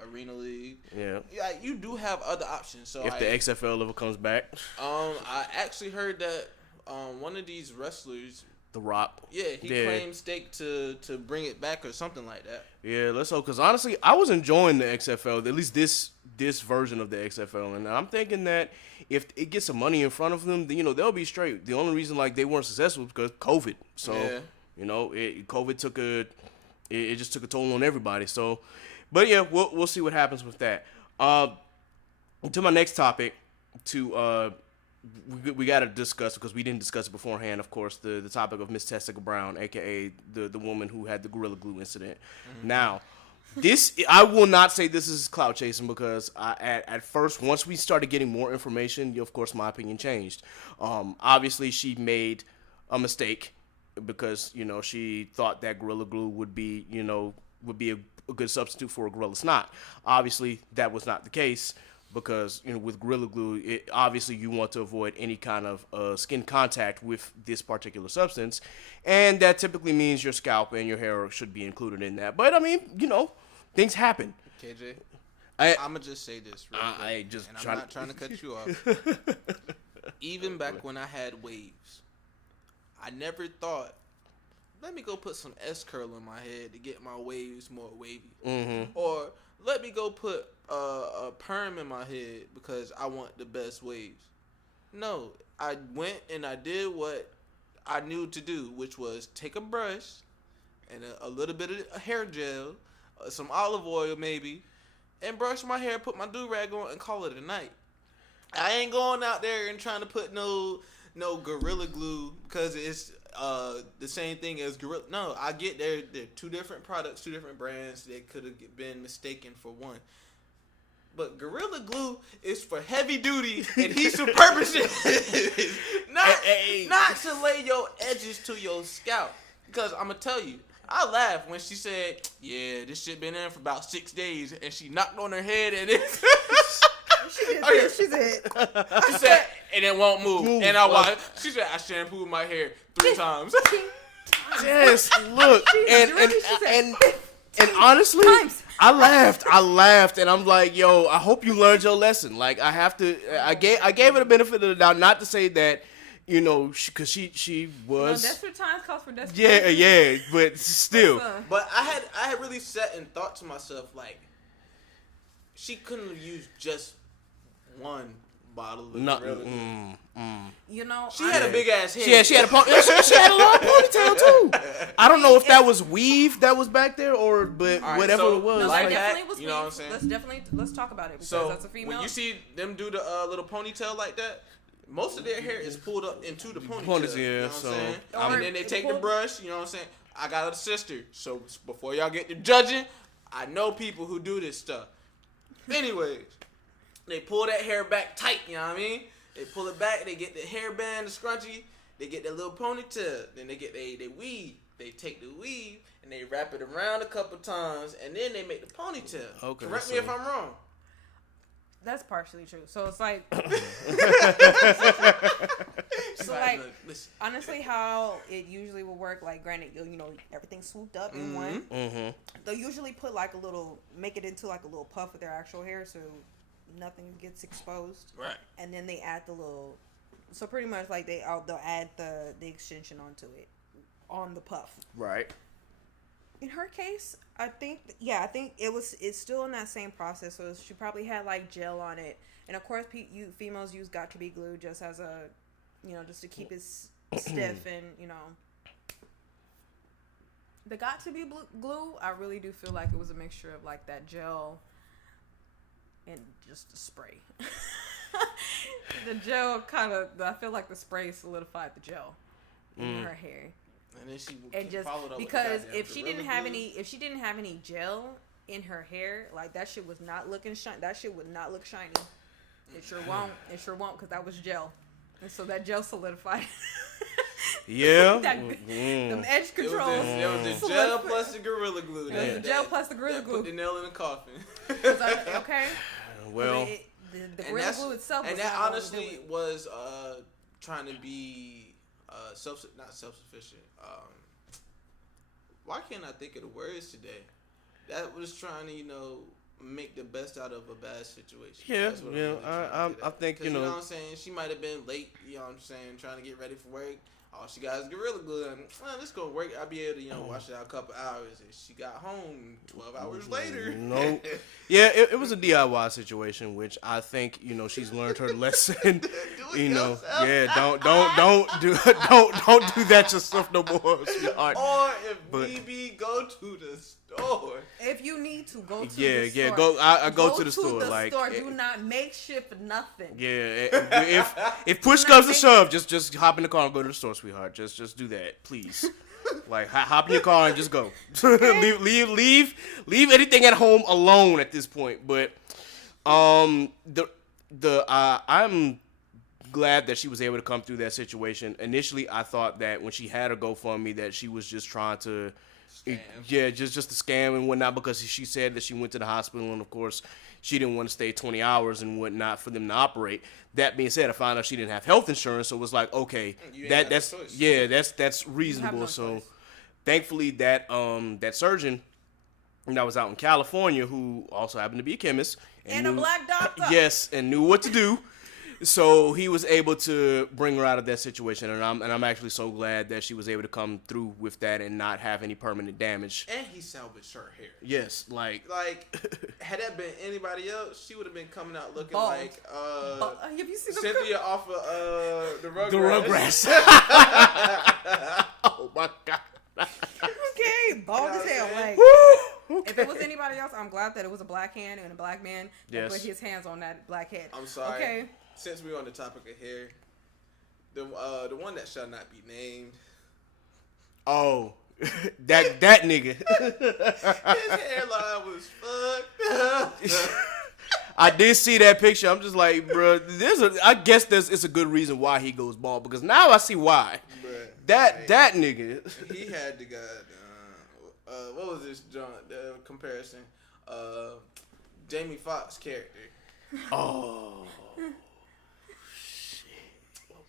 Arena League. Yeah. You do have other options. So If the XFL ever comes back, I actually heard that one of these wrestlers, The Rock. he claimed stake to bring it back or something like that. Yeah, let's hope. Because honestly, I was enjoying the XFL, at least this version of the XFL, and I'm thinking that if it gets some money in front of them, then, you know, they'll be straight. The only reason like they weren't successful was because COVID. So you know, COVID took it just took a toll on everybody. So, but yeah, we'll see what happens with that. To my next topic, we got to discuss, because we didn't discuss it beforehand, of course, the topic of Miss Tessica Brown, a.k.a. the woman who had the Gorilla Glue incident. Now, I will not say this is clout chasing, because at first, once we started getting more information, of course, my opinion changed. Obviously, she made a mistake because, you know, she thought that Gorilla Glue would be a good substitute for a Gorilla Snot. Obviously, that was not the case. Because, you know, with Gorilla Glue, obviously you want to avoid any kind of skin contact with this particular substance. And that typically means your scalp and your hair should be included in that. But, I mean, you know, things happen. KJ, I'm going to just say this real quick. I'm not trying to cut you off. Even back when I had waves, I never thought, let me go put some S-curl in my head to get my waves more wavy. Mm-hmm. Or let me go put a perm in my head because I want the best waves. No, I went and I did what I knew to do, which was take a brush and a little bit of hair gel, some olive oil maybe, and brush my hair, put my do-rag on, and call it a night. I ain't going out there and trying to put no Gorilla Glue because it's the same thing as Gorilla. No, I get they're two different products, two different brands that could have been mistaken for one. But Gorilla Glue is for heavy duty adhesive purposes, not to lay your edges to your scalp. Because I'm gonna tell you, I laughed when she said, "Yeah, this shit been in for about 6 days," and she knocked on her head and it. She said, and it won't move. And I watched. She said, I shampooed my hair 3 times. Yes, look, and honestly, I laughed, and I'm like, yo, I hope you learned your lesson. Like, I gave it a benefit of the doubt, not to say that, you know, because she was. No, desperate times calls for desperate. Yeah, but still. But I had really sat and thought to myself, like, she couldn't have used just one bottle of Gorilla Glue. You know, she had a big ass head. Yeah, she had a long ponytail too. I don't know if that was weave that was back there but right, whatever so it was. No, like definitely was you know what I'm saying? Let's talk about it because so that's a female. When you see them do the little ponytail like that, most of their hair is pulled up into the ponytail. You know what I'm saying? And then they take the brush. You know what I'm saying? I got a sister, so before y'all get to judging, I know people who do this stuff. Anyways, they pull that hair back tight. You know what I mean? They pull it back. They get the hairband, the scrunchie. They get their little ponytail. Then they get they weave. They take the weave and they wrap it around a couple times, and then they make the ponytail. Okay, correct me if I'm wrong. That's partially true. So it's like, honestly, how it usually will work. Like, granted, you know, everything's swooped up in one. Mm-hmm. They'll usually put like make it into like a little puff of their actual hair, so nothing gets exposed. Right. And then they add the little. So pretty much like they'll add the extension onto it on the puff. Right. In her case, I think it's still in that same process. So she probably had like gel on it, and of course, females use got to be glue just as a, you know, just to keep it stiff and, you know. The got to be glue, I really do feel like it was a mixture of like that gel and just the spray. The gel I feel like the spray solidified the gel in her hair. And then she followed up because if she didn't have any gel in her hair, like that shit was not looking shiny. That shit would not look shiny. It sure won't. It sure won't because that was gel, and so that gel solidified. Yeah. Them edge It controls. was the gel plus the Gorilla Glue. It was the gel plus the Gorilla Glue. Put the nail in the coffin. Okay. Well, The Gorilla Glue itself was and that not what was honestly doing. was trying to be not self-sufficient. Why can't I think of the words today? That was trying to, make the best out of a bad situation. Yeah, That's what yeah. I'm really trying to get I at. think 'Cause, you know what I'm saying. She might have been late. You know what I'm saying, trying to get ready for work. All she got is Gorilla Glue. And, let's go work. I'll be able to, wash it out a couple hours. And she got home 12 hours later. No. Yeah, it was a DIY situation, which I think she's learned her lesson. yourself. Yeah, don't do that yourself no more, sweetheart. Or if But- BB go to the store. If you need to go to Yeah, the store, yeah, go. I go to the store. Like, do not make shit for nothing. yeah, if push comes to shove, just hop in the car and go to the store, sweetheart. Just do that, please. Like, hop in your car and just go. leave anything at home alone at this point. But I'm glad that she was able to come through that situation. Initially, I thought that when she had her GoFundMe that she was just trying to, yeah, just to scam and whatnot, because she said that she went to the hospital and of course she didn't want to stay 20 hours and whatnot for them to operate. That being said, I found out she didn't have health insurance, so it was like, okay, that's reasonable. no So choice. thankfully that surgeon that was out in California, who also happened to be a chemist And a black doctor. yes, and knew what to do. So he was able to bring her out of that situation, and I'm actually so glad that she was able to come through with that and not have any permanent damage. And he salvaged her hair. Yes, like Had that been anybody else, she would have been coming out looking Bald. like Have you seen the Cynthia off of the Rugrats. the Rugrats. Oh my god. Okay, bald as hell. Like, Woo! if it was anybody else, I'm glad that it was a black hand and a black man that Yes. put his hands on that black head. I'm sorry. Okay. Since we're on the topic of hair, the one that shall not be named. Oh, that nigga. His hairline was fucked. I did see that picture. I'm just like, bro, I guess it's a good reason why he goes bald, because now I see why. Bruh, That nigga. he had the guy. What was this John comparison? Jamie Foxx character. Oh.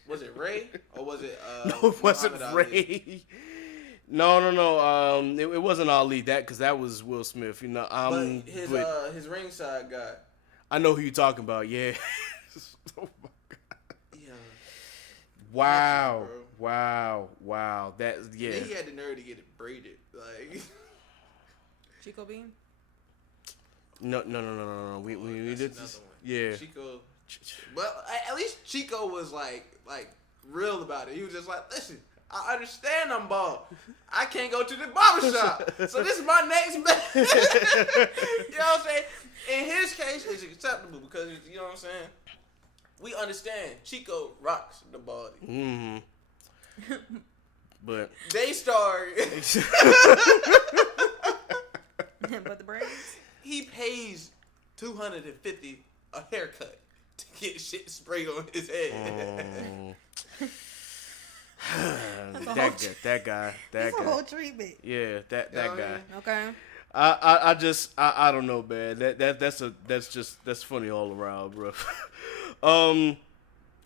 Was it Ray or was it? No, it wasn't Muhammad Ali? Ray. No. It wasn't Ali. Because that was Will Smith. But his ringside guy. I know who you're talking about. Yeah. Oh my god. Yeah. Wow. Bro. Wow. That yeah. Then he had the nerve to get it braided, like. Chico Bean? No. We That's did another this. one. Yeah. Chico. Well, at least Chico was like real about it. He was just like, listen, I understand I'm bald. I can't go to the barbershop. So this is my next best. You know what I'm saying? In his case, it's acceptable because, you know what I'm saying? We understand. Chico rocks the body. Mm-hmm. But Daystar, But the braids? he pays $250 a haircut to get shit sprayed on his head. that guy. It's a whole treatment. Yeah, that guy. Okay. I don't know, man. That's funny all around, bro.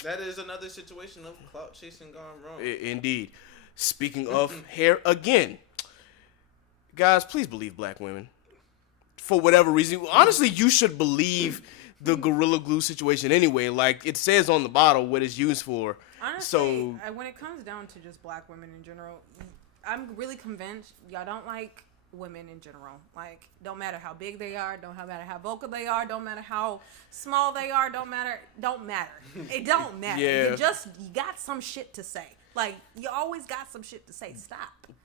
That is another situation of clout chasing gone wrong. Indeed. Speaking of hair again, guys, please believe black women. For whatever reason, honestly, you should believe the Gorilla Glue situation anyway. Like it says on the bottle what it's used for. Honestly, when it comes down to just black women in general, I'm really convinced y'all don't like women in general. Like, don't matter how big they are, don't matter how vocal they are, don't matter how small they are, don't matter. It don't matter. Yeah. You got some shit to say. Like, you always got some shit to say. Stop.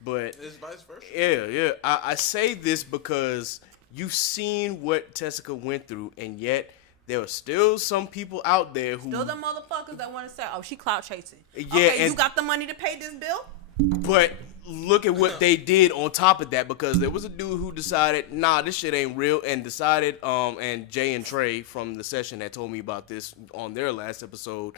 But It's vice versa. yeah. I say this because you've seen what Tessica went through, and yet there are still some people out there who Still the motherfuckers that want to say, oh, she clout chasing. Yeah, okay, and- you got the money to pay this bill? But look at what they did on top of that, because there was a dude who decided, nah, this shit ain't real, and decided, and Jay and Trey from the session that told me about this on their last episode,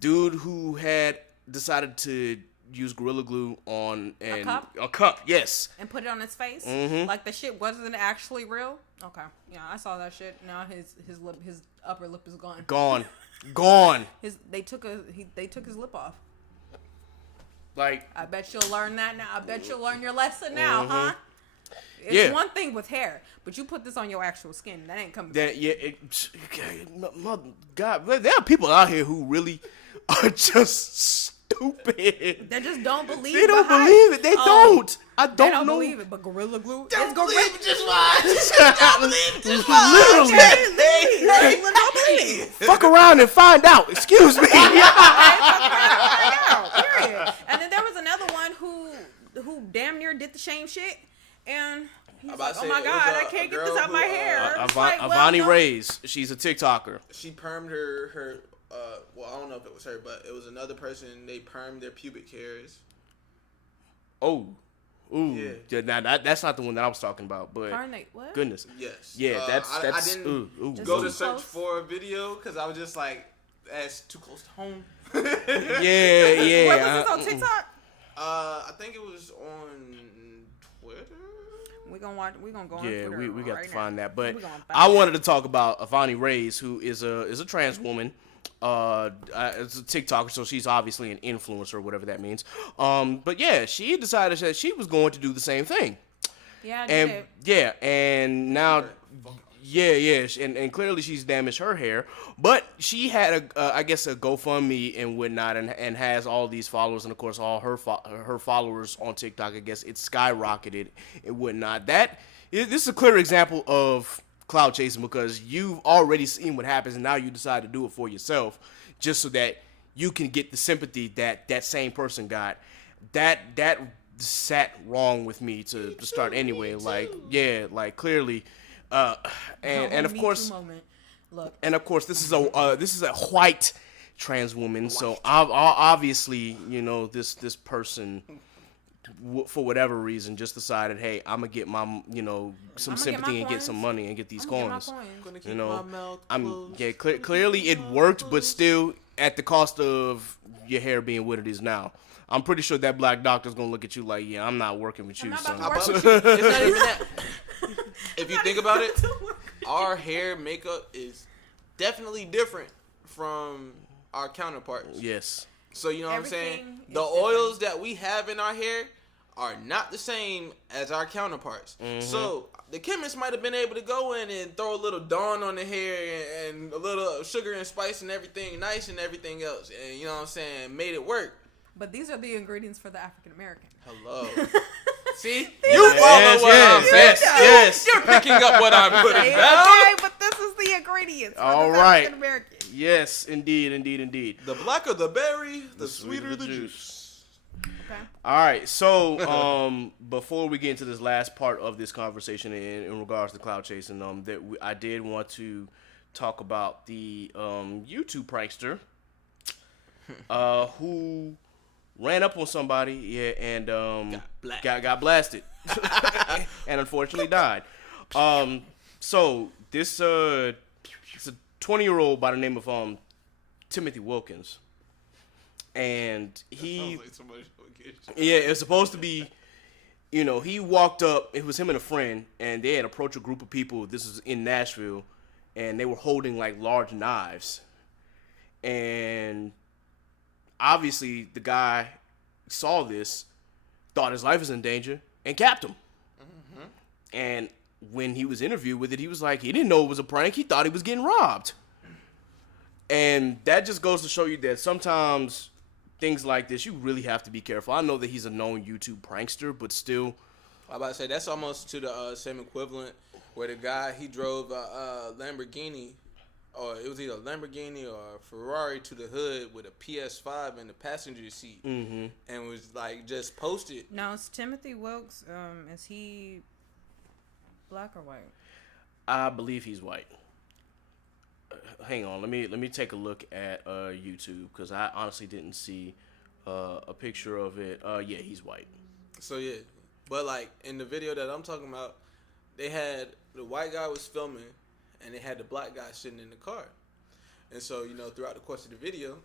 dude who had decided to use Gorilla Glue on A cup. Yes. And put it on his face. Mm-hmm. Like the shit wasn't actually real. Okay, yeah, I saw that shit. Now his upper lip is gone. Gone. They took his lip off. Like, I bet you'll learn that now. I bet you'll learn your lesson now, huh? It's Yeah. one thing with hair, but you put this on your actual skin. That ain't coming. God, there are people out here who really are just stupid. They just don't believe. They don't the hype. believe it. They don't. I They don't don't know. believe it, but Gorilla Glue. Don't Gorilla believe it, just watch. Don't believe it, just watch. Literally. Don't believe. Fuck around and find out. Excuse me. Period. And then there was another one who damn near did the same shit, and he's I'm like, about to "Oh say, my it was god, a I can't get girl this out who, my hair." It's like, well, Avani no. Reyes. She's a TikToker. She permed her well, I don't know if it was her, but it was another person. They permed their pubic hairs. Oh. Ooh. Yeah. Now, that's not the one that I was talking about, but Carnate, what? goodness. Yes. Yeah, that's I didn't ooh. Just go to too search close. for a video because I was just like, that's too close to home. Yeah. What was this on TikTok? I think it was on Twitter. We gonna go on Yeah, Twitter we got right to find now. that. But We gonna find I that. wanted to talk about Avani Reyes, who is a trans woman. It's a TikToker, so she's obviously an influencer, whatever that means. But yeah, she decided that she was going to do the same thing. Yeah, I And did. yeah, and now, yeah, and clearly she's damaged her hair. But she had I guess a GoFundMe and whatnot, and has all these followers, and of course all her followers on TikTok. I guess it's skyrocketed and whatnot. This is a clear example of cloud chasing, because you've already seen what happens, and now you decide to do it for yourself, just so that you can get the sympathy that same person got. That sat wrong with me to start anyway. Like, yeah, like clearly, and of Me course, Too moment. Look, and of course, this is a white trans woman. So obviously, this person, for whatever reason, just decided, hey, I'm gonna get my some I'ma get sympathy my and get some coins. money and get these I'm gonna get my coins. coins. Gonna keep my mouth closed. Clearly it worked, but still at the cost of your hair being what it is now. I'm pretty sure that black doctor's gonna look at you like, yeah, I'm not working with you, not son. about to work It's not even that. If you think about it, our hair makeup is definitely different from our counterparts. Yes. So you know what I'm saying? Everything is The oils that we have in our hair are not the same as our counterparts. So the chemist might have been able to go in and throw a little Dawn on the hair and a little sugar and spice and everything nice and everything else, and you know what I'm saying, made it work. But these are the ingredients for the African American. Hello. See, you Yes, follow what I'm saying. yes. You're picking up what I'm putting Okay, back. but this is the ingredients. For All the right. African American. Yes, indeed. The blacker the berry, the sweeter the juice. Okay. All right, so before we get into this last part of this conversation in regards to cloud chasing, I did want to talk about the YouTube prankster who ran up on somebody, and got blasted, and unfortunately died. So this it's a 20-year-old by the name of Timothy Wilkins, and he. Yeah, it's supposed to be, he walked up, it was him and a friend, and they had approached a group of people, this is in Nashville, and they were holding, like, large knives. And obviously the guy saw this, thought his life was in danger, and capped him. And when he was interviewed with it, he was like, he didn't know it was a prank, he thought he was getting robbed. And that just goes to show you that sometimes things like this, you really have to be careful. I know that he's a known YouTube prankster, but still. I'm about to say, that's almost to the same equivalent where the guy, he drove a Lamborghini, or it was either a Lamborghini or a Ferrari to the hood with a PS5 in the passenger seat, and was like just posted. Now, it's Timothy Wilkes. Is he black or white? I believe he's white. Hang on, let me take a look at YouTube, because I honestly didn't see a picture of it. Yeah, he's white. So yeah, but like in the video that I'm talking about, they had the white guy was filming, and they had the black guy sitting in the car, and so throughout the course of the video,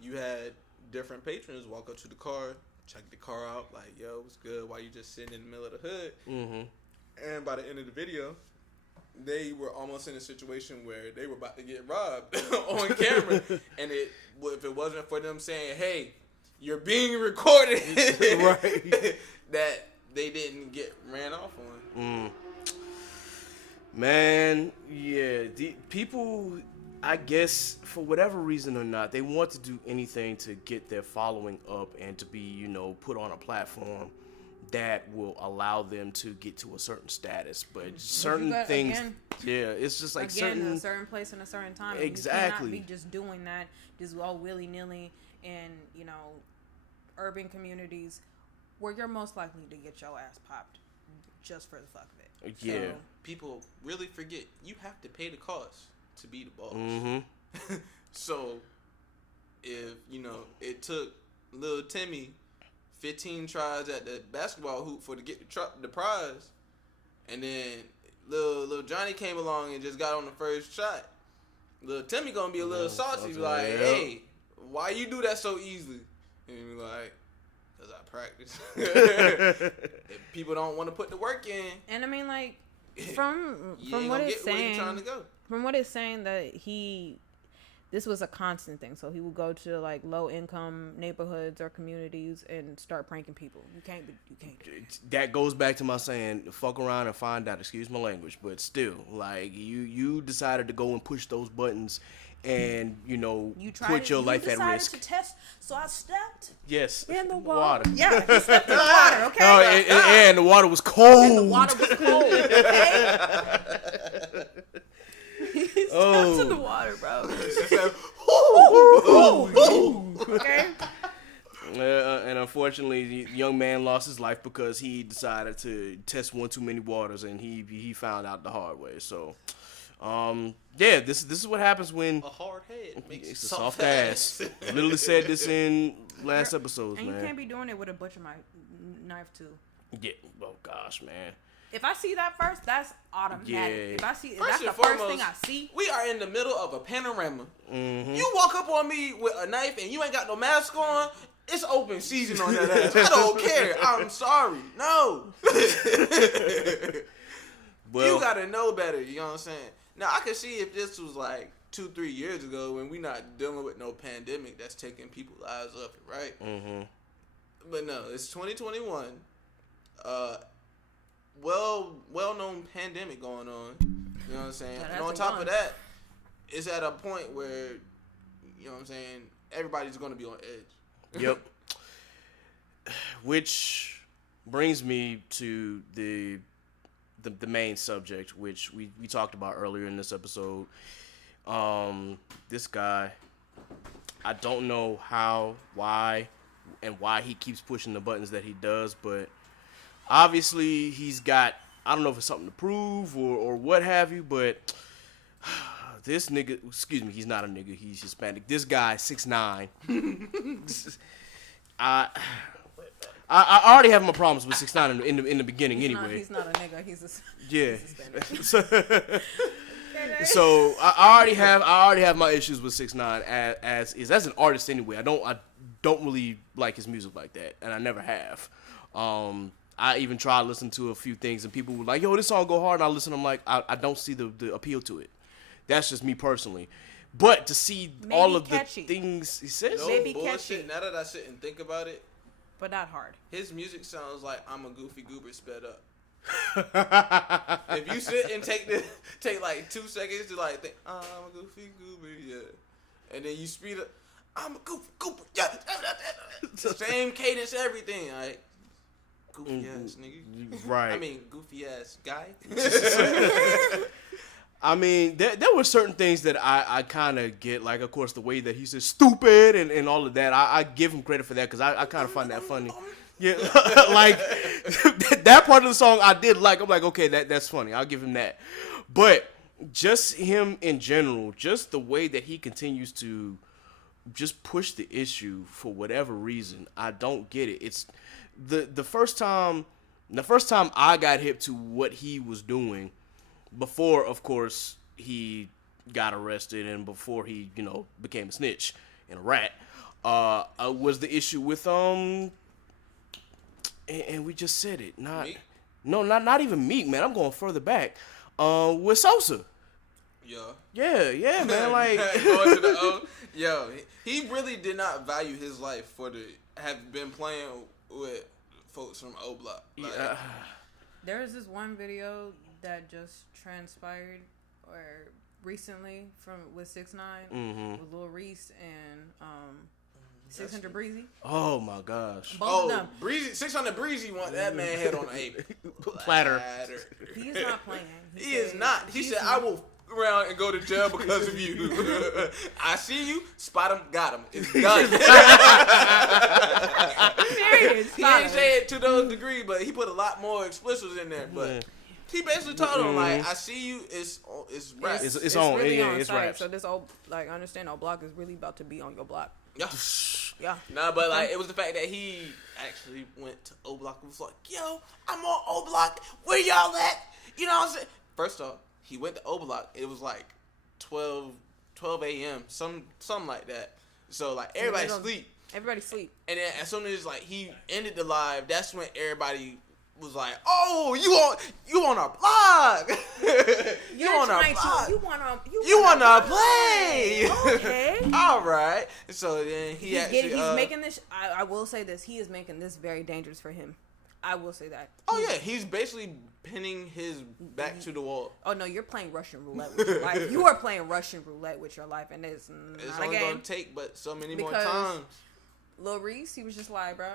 you had different patrons walk up to the car, check the car out, like, yo, what's good? Why you just sitting in the middle of the hood? Mm-hmm. And by the end of the video, they were almost in a situation where they were about to get robbed on camera. And if it wasn't for them saying, hey, you're being recorded, Right. that they didn't get ran off on. Man, yeah, the people, I guess, for whatever reason or not, they want to do anything to get their following up and to be, you know, put on a platform that will allow them to get to a certain status. But certain things, it's just like a certain place and a certain time. And exactly. you cannot be just doing that, just all willy-nilly in, you know, urban communities where you're most likely to get your ass popped just for the fuck of it. Yeah. So, People really forget you have to pay the cost to be the boss. Mm-hmm. So if, you know, it took little Timmy 15 tries at the basketball hoop to get the prize, and then little Johnny came along and just got on the first shot, little Timmy gonna be a little salty, like, hey, why you do that so easily? And he be like, because I practice. If people don't want to put the work in, and I mean, like, from what it's saying, trying to go. From what it's saying that this was a constant thing. So he would go to like low income neighborhoods or communities and start pranking people. You can't. That goes back to my saying, fuck around and find out. Excuse my language, but still, like you decided to go and push those buttons, and you know, put your life at risk. To test, so I stepped. Yes. In the water. Yeah, he stepped in the water. Okay. And the water was cold. And the water was cold. Okay. He stepped in the water, bro. Okay. And unfortunately, the young man lost his life because he decided to test one too many waters, and he found out the hard way. So, yeah, this is what happens when a hard head makes it's a soft ass. Literally said this in last episodes, and man. you can't be doing it with a butcher knife too. Yeah. Oh gosh, man. If I see that first, that's automatic. Yeah. If I see, if First that's the and first foremost, thing I see. We are in the middle of a panorama. Mm-hmm. You walk up on me with a knife and you ain't got no mask on. It's open season on that ass. I don't care. I'm sorry. No. Well, you gotta know better. You know what I'm saying? Now I can see if this was like 2-3 years ago when we not dealing with no pandemic that's taking people's lives up, right? Mm-hmm. But no, it's 2021. Well-known pandemic going on. You know what I'm saying? Yeah, and on top of that, it's at a point where, you know what I'm saying, everybody's going to be on edge. Yep. Which brings me to the main subject, which we talked about earlier in this episode. This guy, I don't know how, why he keeps pushing the buttons that he does, but obviously he's got, I don't know if it's something to prove or what have you, but this nigga, excuse me, he's not a nigga, he's Hispanic. This guy, 6'9". I already have my problems with 6'9" in the beginning anyway. He's not a nigga, he's a yeah. So I already have my issues with 6ix9ine as an artist anyway. I don't really like his music like that, and I never have. I even tried listening to a few things, and people were like, "Yo, this song go hard," and I listen. I'm like, I don't see the appeal to it. That's just me personally. But to see all of catchy. the things he says, No Maybe bullshit. catchy. Now that I sit and think about it, but not hard. his music sounds like I'm a Goofy Goober sped up. If you sit and take like 2 seconds to like think, I'm a Goofy Goober, yeah, and then you speed up, I'm a Goofy Goober, yeah, same cadence, everything, like goofy ass nigga, right? I mean goofy ass guy. I mean, there were certain things that I kind of get, like, of course, the way that he says stupid and all of that. I give him credit for that because I kind of find that funny. Yeah, like, that part of the song I did like. I'm like, okay, that's funny. I'll give him that. But just him in general, just the way that he continues to just push the issue for whatever reason, I don't get it. It's the first time I got hip to what he was doing, before, of course, he got arrested and before he, became a snitch and a rat. Was the issue with and we just said it. Meek? Not even Meek, man. I'm going further back. With Sosa. Yeah, man. Like going to the O. Yo, he really did not value his life for the have been playing with folks from O Block. Like, yeah. There was this one video that just transpired or recently with 6ix9ine with Lil Reese and 600 Breezy. Oh my gosh. Both of them. Breezy, 600 Breezy want that man head on a Platter. He is not playing. He is not. He said, "I will around and go to jail because of you. I see you, spot him, got him. It's done." Serious. He didn't say it to those degrees, but he put a lot more explicits in there. But he basically told him, like, "I see you, it's rap." It's on. Really Yeah, on it's site. raps. So this old, like, I understand our block is really about to be on your block. Yeah. Yeah. Nah, but like it was the fact that he actually went to O Block and was like, "Yo, I'm on O Block. Where y'all at?" You know what I'm saying? First off, he went to O Block. It was like 12 a.m. Something like that. So like everybody sleep. Everybody sleep. And then as soon as like he ended the live, that's when everybody was like, "Oh, you on our blog? you on our blog? You want to play? Okay. All right." So then he's making this. I will say this. He is making this very dangerous for him. I will say that. Oh yeah, he's basically pinning his back to the wall. Oh no, you're playing Russian roulette with your life. You are playing Russian roulette with your life, and it's not only a game. gonna take but so many more times. Lil Reese, he was just like, bro,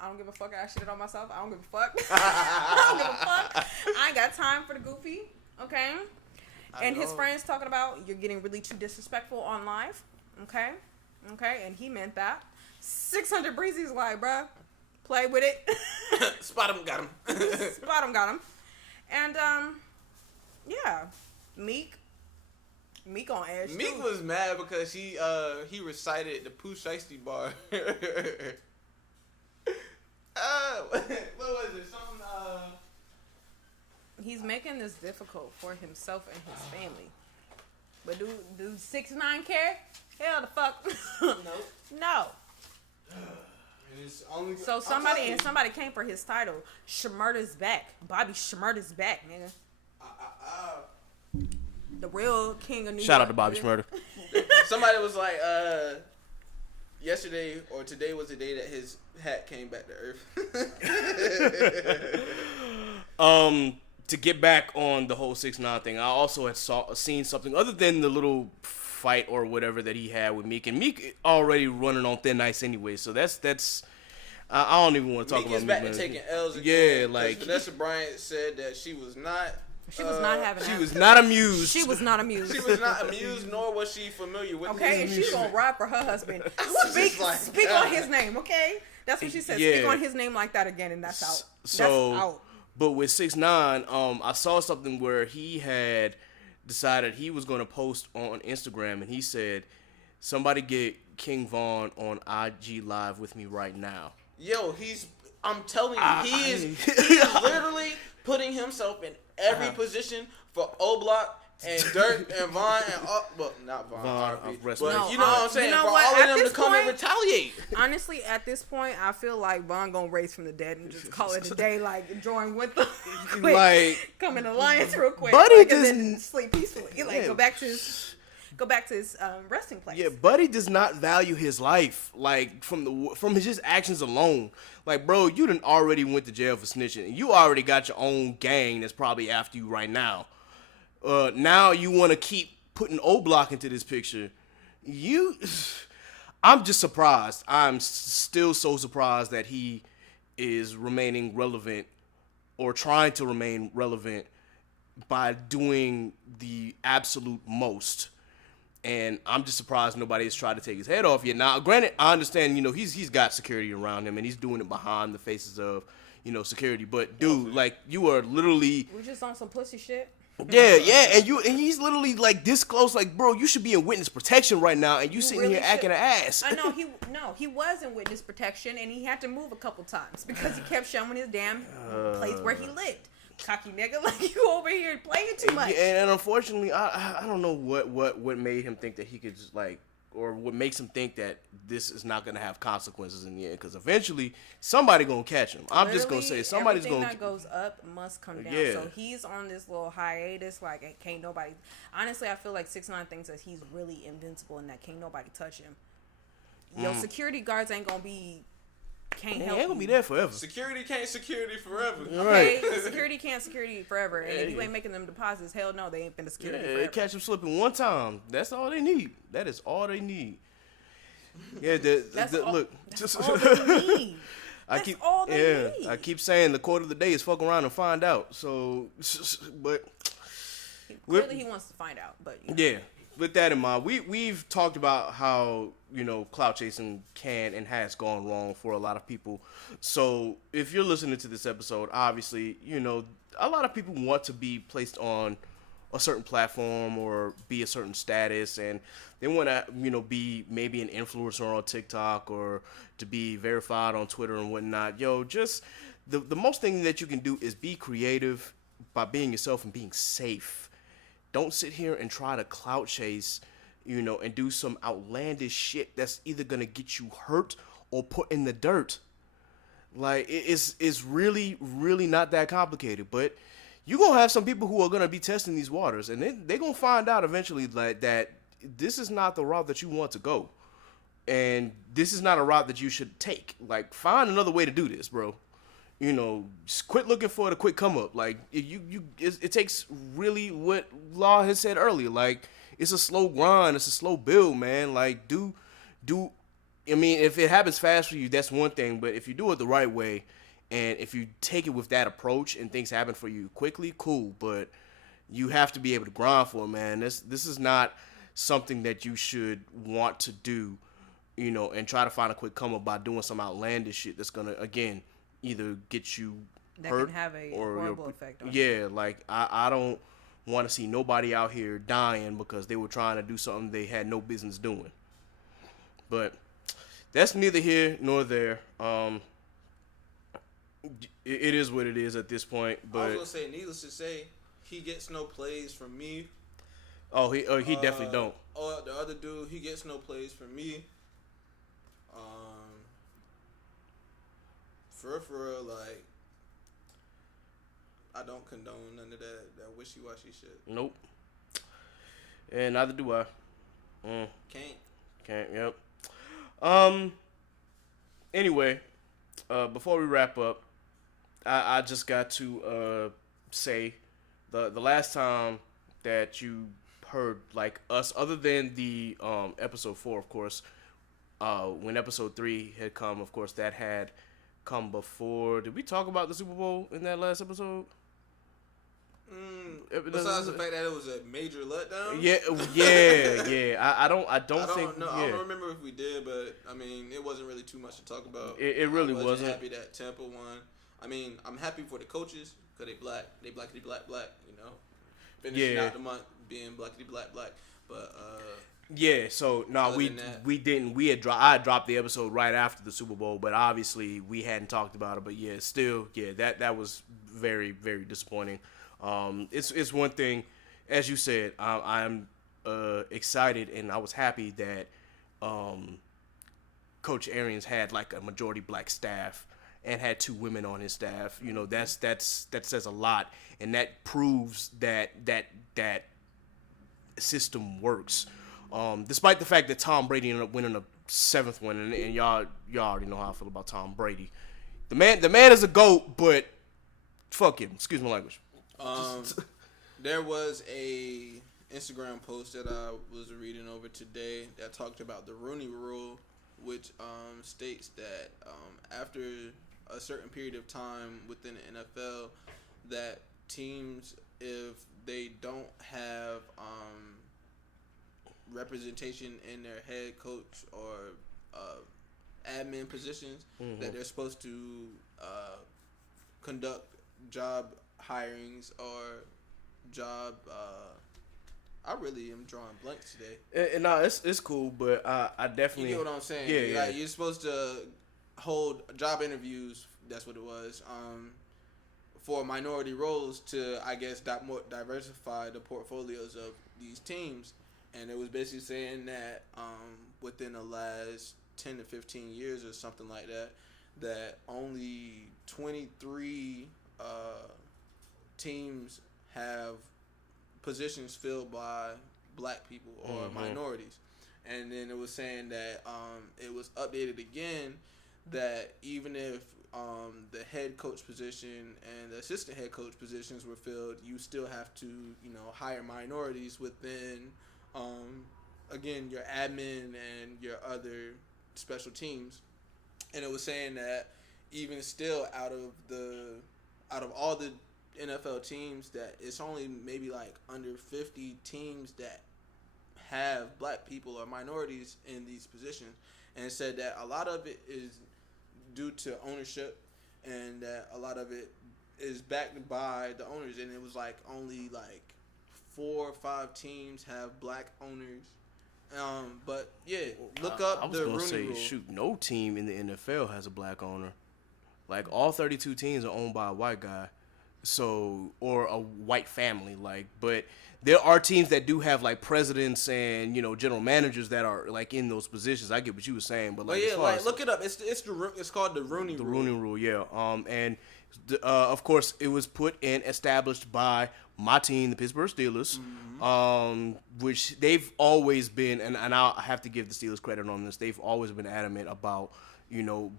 I don't give a fuck. I shit it on myself. I don't give a fuck. I don't give a fuck. I ain't got time for the goofy. Okay. And his friends talking about you're getting really too disrespectful on live. Okay. And he meant that. 600 Breezy's like, bro, play with it. Spot him, got him. Got him. And yeah, Meek on edge. Meek too. was mad because he recited the Pooh Shiesty bar. What was it? Something. He's making this difficult for himself and his family. But do 6ix9ine care? Hell the fuck. No. It's only, So somebody came for his title. Shmurda's back. Bobby Shmurda's back, nigga. The real king of New York. Shout out to Bobby Shmurda. Somebody was like, yesterday or today was the day that his hat came back to earth. To get back on the whole 6ix9ine thing, I also had seen something other than the little fight or whatever that he had with Meek, and Meek already running on thin ice anyway. So that's I don't even want to talk Meek about is Meek. back Man. to taking L's again. Yeah, like Vanessa Bryant said that she was not. She was not having. She was not amused. She was not amused. She was not amused, nor was she familiar with. Okay, and she's gonna ride for her husband. Speak on his name, okay? That's what she said. Yeah. Speak on his name like that again, and that's out. So, that's out. But with 6ix9ine, I saw something where he had decided he was going to post on Instagram, and he said, "Somebody get King Von on IG Live with me right now." Yo, I'm telling you, he is literally putting himself in every position for O Block and Dirk and Von and well, not Von, RP, but No, you know what I'm saying? you know for what? all At of them to this come and point- retaliate. Honestly, at this point, I feel like Von gonna raise from the dead and just call it a day, like join with them, quick, Like, come in alliance real quick, Buddy like, and just- then sleep peacefully, like Yeah. go back to his resting place. Yeah, Buddy does not value his life, like from his just actions alone. Like, bro, you done already went to jail for snitching. You already got your own gang that's probably after you right now. Now you want to keep putting O Block into this picture. I'm just surprised. I'm still so surprised that he is remaining relevant or trying to remain relevant by doing the absolute most. And I'm just surprised nobody has tried to take his head off yet. Now, granted, I understand, he's got security around him and he's doing it behind the faces of, security. But dude, like, you are literally, We're just on some pussy shit. yeah, and he's literally like this close. Like, bro, you should be in witness protection right now, and you sitting really here acting should. an ass. I know he was in witness protection, and he had to move a couple times because he kept showing his damn place where he lived. Cocky nigga, like you over here playing too much. And unfortunately, I don't know what made him think that he could just like or what makes him think that this is not going to have consequences in the end? Because eventually somebody gonna catch him. I'm just gonna say somebody's everything gonna. that goes up must come down. Yeah. So he's on this little hiatus. Like, can't nobody. Honestly, I feel like 6ix9ine thinks that he's really invincible and that can't nobody touch him. Yo, security guards ain't gonna be. Can't They help. ain't gonna you. be there forever. Security can't security forever. Right. Okay, security can't security forever, and if you ain't making them deposits, hell no, they ain't finna security Yeah, forever. catch them slipping one time. That's all they need. That is all they need. Yeah, That's all- look. That's all they need. I That's keep, all they need. I keep saying the quote of the day is fuck around and find out. So, but Clearly, he wants to find out, but yeah, with that in mind, we've talked about how, you know, clout chasing can and has gone wrong for a lot of people. So if you're listening to this episode, obviously, you know, a lot of people want to be placed on a certain platform or be a certain status, and they want to, you know, be maybe an influencer on TikTok or to be verified on Twitter and whatnot. Yo, just the most thing that you can do is be creative by being yourself and being safe. Don't sit here and try to clout chase, you know, and do some outlandish shit that's either gonna get you hurt or put in the dirt. Like, it's really, really not that complicated. But you're gonna have some people who are gonna be testing these waters, and they're gonna find out eventually, like, that this is not the route that you want to go, and this is not a route that you should take. Like, find another way to do this, bro. You know, just quit looking for the quick come up. Like, it takes really what Law has said earlier. Like, it's a slow grind. It's a slow build, man. Like, I mean, if it happens fast for you, that's one thing. But if you do it the right way, and if you take it with that approach and things happen for you quickly, cool. But you have to be able to grind for it, man. This is not something that you should want to do, you know, and try to find a quick come up by doing some outlandish shit that's gonna, again, either get you that hurt can have a or horrible effect on you. yeah, like I don't want to see nobody out here dying because they were trying to do something they had no business doing. But that's neither here nor there. It is what it is at this point. But I was gonna say, needless to say, he gets no plays from me. he definitely don't. Oh, the other dude, he gets no plays from me. For real, like, I don't condone none of that wishy-washy shit. Nope. And neither do I. Can't. Yep. Anyway, before we wrap up, I just got to say the last time that you heard, like, us, other than the episode 4, of course, when episode 3 had come, of course, that had come before. Did we talk about the Super Bowl in that last episode? Besides the fact that it was a major letdown. Yeah. I don't think. No, Yeah. I don't remember if we did, but I mean, it wasn't really too much to talk about. It really I wasn't. Happy that Tampa won. I mean, I'm happy for the coaches because they black, black. You know, finishing out the month being blackity black. But yeah, so no, we didn't. I dropped the episode right after the Super Bowl, but obviously we hadn't talked about it. But yeah, still, that was very, very disappointing. It's one thing, as you said, I'm excited and I was happy that Coach Arians had like a majority black staff and had 2 women on his staff. You know, that says a lot, and that proves that system works. Despite the fact that Tom Brady ended up winning a 7th one, and y'all already know how I feel about Tom Brady. The man is a GOAT, but fuck him. Excuse my language. There was a Instagram post that I was reading over today that talked about the Rooney Rule, which states that after a certain period of time within the NFL, that teams, if they don't have representation in their head coach or admin positions, that they're supposed to conduct job hirings or job. I really am drawing blanks today. And no, it's cool, but I definitely. You get what I'm saying? Yeah. Like, you're supposed to hold job interviews. That's what it was. For minority roles to, I guess, more diversify the portfolios of these teams. and it was basically saying that within the last 10 to 15 years or something like that, that only 23 teams have positions filled by black people or minorities. And then it was saying that it was updated again that even if the head coach position and the assistant head coach positions were filled, you still have to, hire minorities within, again, your admin and your other special teams. And it was saying that even still, out of all the NFL teams, that it's only maybe like under 50 teams that have black people or minorities in these positions. And it said that a lot of it is due to ownership, and that a lot of it is backed by the owners. And it was like only like 4 or 5 teams have black owners. But yeah, look up the Rooney Rule. Shoot, no team in the NFL has a black owner. Like all 32 teams are owned by a white guy, or a white family. But there are teams that do have like presidents and general managers that are like in those positions. I get what you were saying, but look it up. It's called the Rooney Rule. The Rooney Rule, yeah. And of course it was established by my team, the Pittsburgh Steelers, which they've always been, and I have to give the Steelers credit on this. They've always been adamant about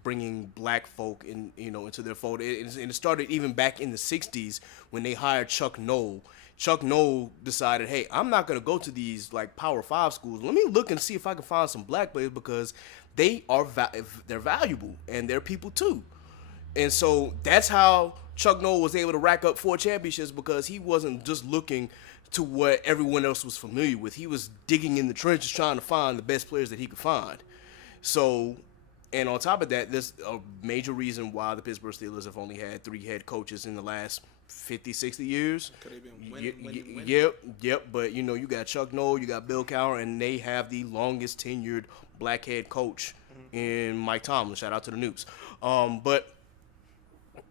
bringing black folk into their fold. And it started even back in the 60s when they hired Chuck Noll. Chuck Noll decided, hey, I'm not going to go to these like Power 5 schools. Let me look and see if I can find some black players because they're valuable and they're people too. And so that's how Chuck Noll was able to rack up 4 championships, because he wasn't just looking to what everyone else was familiar with. He was digging in the trenches trying to find the best players that he could find. So, and on top of that, there's a major reason why the Pittsburgh Steelers have only had 3 head coaches in the last 50, 60 years. Could have been winning. Yep. But, you got Chuck Noll, you got Bill Cowher, and they have the longest tenured black head coach in Mike Tomlin. Shout out to the Nukes. But,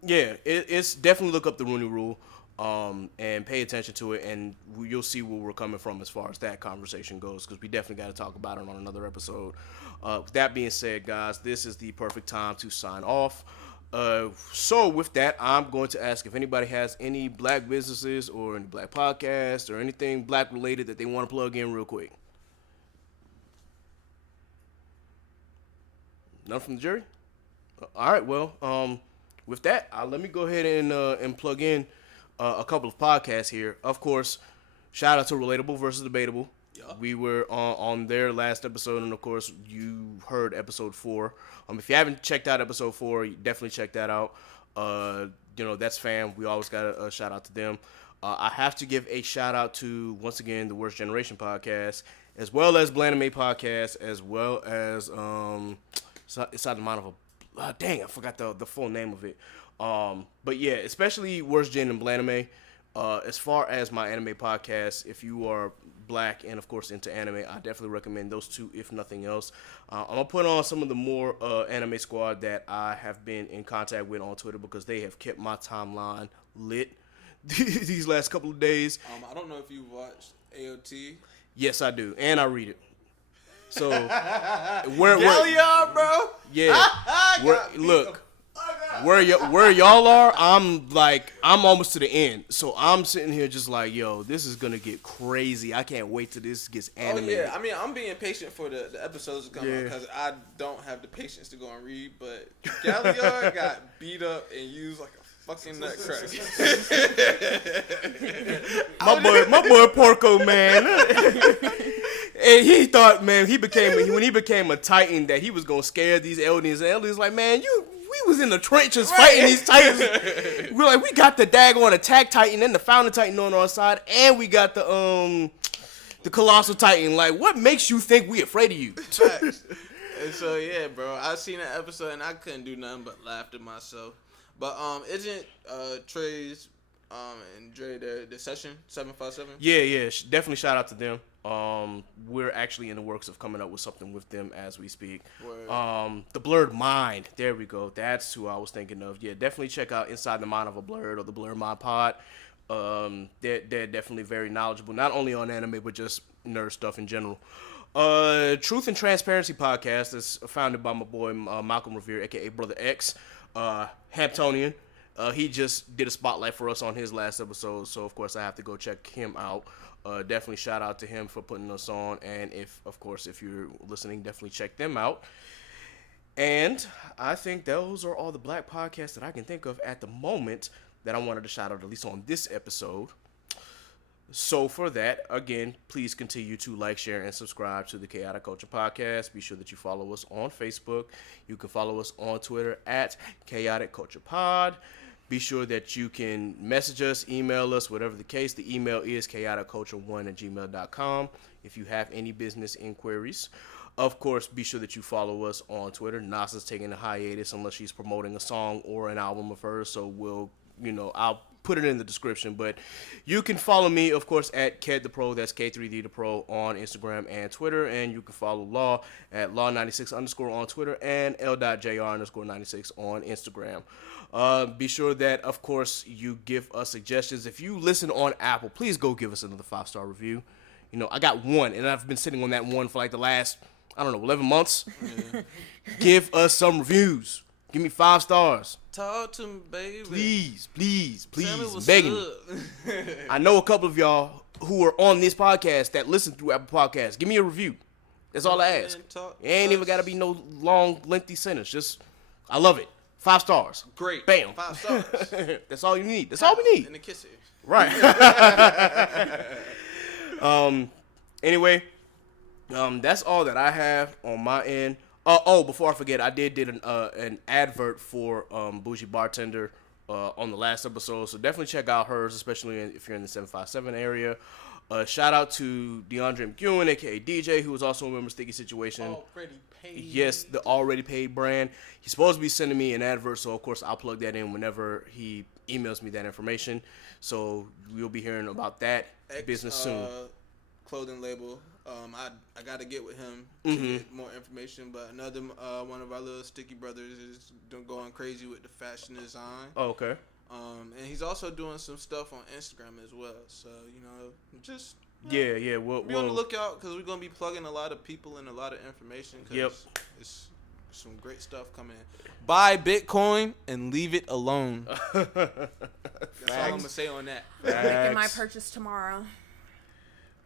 yeah, it's definitely look up the Rooney Rule and pay attention to it, and you'll see where we're coming from as far as that conversation goes, because we definitely got to talk about it on another episode. With that being said, guys, this is the perfect time to sign off. So with that, I'm going to ask if anybody has any black businesses or any black podcasts or anything black related that they want to plug in real quick. None from the jury? All right, well, with that, let me go ahead and plug in a couple of podcasts here. Of course, shout out to Relatable versus Debatable. Yeah. We were on their last episode, and of course, you heard episode 4. If you haven't checked out episode 4, definitely check that out. That's fam. We always got a shout out to them. I have to give a shout out to, once again, the Worst Generation podcast, as well as Blandame podcast, as well as Inside the Mind of a dang, I forgot the full name of it. But yeah, especially Worst Gen and Blandame. As far as my anime podcast, if you are black and of course into anime, I definitely recommend those 2, if nothing else. I'm gonna put on some of the more anime squad that I have been in contact with on Twitter, because they have kept my timeline lit these last couple of days. I don't know if you've watched AOT. Yes, I do, and I read it. So Galliard, bro. Yeah. Where y'all are, I'm almost to the end. So I'm sitting here just like, yo, this is gonna get crazy. I can't wait till this gets animated. Oh yeah, I mean, I'm being patient for the episodes to come out, because I don't have the patience to go and read. But Galliard got beat up and used like a fucking nutcracker. my boy Porco, man. And he thought, man, when he became a Titan, that he was gonna scare these Eldians. And Eldians like, man, we was in the trenches fighting these Titans. We're like, we got the daggone attack Titan and the Founding Titan on our side, and we got the Colossal Titan. Like, what makes you think we afraid of you? And so yeah, bro, I seen that episode and I couldn't do nothing but laugh to myself. But isn't Trey's and Dre the session 757? Yeah, definitely shout out to them. We're actually in the works of coming up with something with them as we speak. Word. The Blurred Mind, there we go. That's who I was thinking of. Yeah, definitely check out Inside the Mind of a Blurred or the Blurred Mind Pod. They're definitely very knowledgeable, not only on anime but just nerd stuff in general. Truth and Transparency podcast is founded by my boy Malcolm Revere, aka Brother X, Hamptonian. He just did a spotlight for us on his last episode, so of course I have to go check him out. Definitely shout out to him for putting us on, and if you're listening, definitely check them out. And I think those are all the black podcasts that I can think of at the moment that I wanted to shout out, at least on this episode. So for that, again, please continue to like, share, and subscribe to the Chaotic Culture Podcast. Be sure that you follow us on Facebook. You can follow us on Twitter at Chaotic Culture Pod. Be sure that you can message us, email us, whatever the case. The email is chaoticculture1@gmail.com if you have any business inquiries. Of course, be sure that you follow us on Twitter. Nasa's taking a hiatus unless she's promoting a song or an album of hers, so I'll put it in the description. But you can follow me, of course, at Ked the Pro. That's K3D the Pro on Instagram and Twitter. And you can follow Law at Law96_ on Twitter and L.JR_96 on Instagram. Be sure that, of course, you give us suggestions. If you listen on Apple, please go give us another 5-star review. I got one, and I've been sitting on that one for like the last, 11 months. Yeah. Give us some reviews. Give me 5 stars. Talk to me, baby. Please, begging me. I know a couple of y'all who are on this podcast that listen through Apple Podcasts. Give me a review. That's all I ask. It ain't even got to be no long, lengthy sentence. Just, I love it. 5 stars. Great. Bam. 5 stars. That's all you need. That's all we need. And a kisser. Right. Anyway, that's all that I have on my end. Before I forget, I did an advert for Bougie Bartender on the last episode, so definitely check out hers, especially if you're in the 757 area. Shout out to DeAndre McEwen, aka DJ, who was also a member of Sticky Situation. Already paid. Yes, the already paid brand. He's supposed to be sending me an advert, so of course I'll plug that in whenever he emails me that information. So we'll be hearing about that business soon. Clothing label. I got to get with him to get more information, but another one of our little sticky brothers is going crazy with the fashion design. Oh, okay. And he's also doing some stuff on Instagram as well. So, just yeah. We'll be on the lookout because we're going to be plugging a lot of people and a lot of information because it's some great stuff coming in. Buy Bitcoin and leave it alone. That's all I'm going to say on that. I'm making my purchase tomorrow.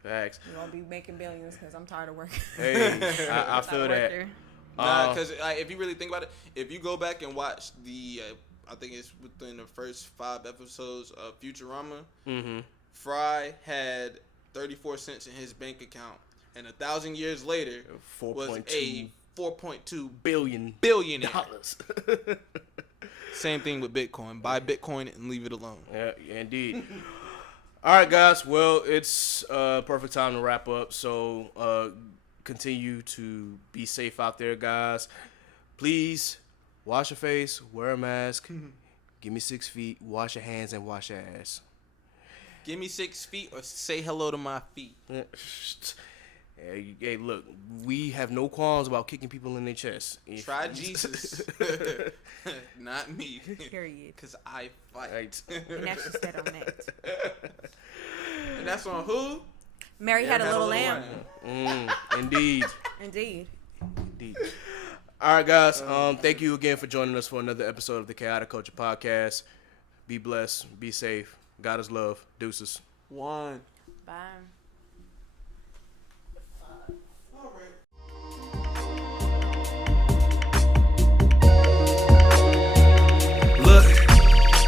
Facts. You're going to be making billions because I'm tired of working. Hey, I feel that. Because if you really think about it, if you go back and watch the, I think it's within the first 5 episodes of Futurama, Fry had 34 cents in his bank account, and 1,000 years later was a 4.2 billion billionaire. dollars. Same thing with Bitcoin. Buy Bitcoin and leave it alone. Yeah, indeed. All right, guys. Well, it's perfect time to wrap up. So continue to be safe out there, guys. Please wash your face, wear a mask, give me 6 feet, wash your hands, and wash your ass. Give me 6 feet or say hello to my feet. Hey, look, we have no qualms about kicking people in their chest. Try Jesus. Not me. Period. Because I fight. Right. And that's just that on that. And that's on who? Mary had a little lamb. Indeed. Indeed. All right, guys. Thank you again for joining us for another episode of the Chaotic Culture Podcast. Be blessed. Be safe. God is love. Deuces. One. Bye. Look,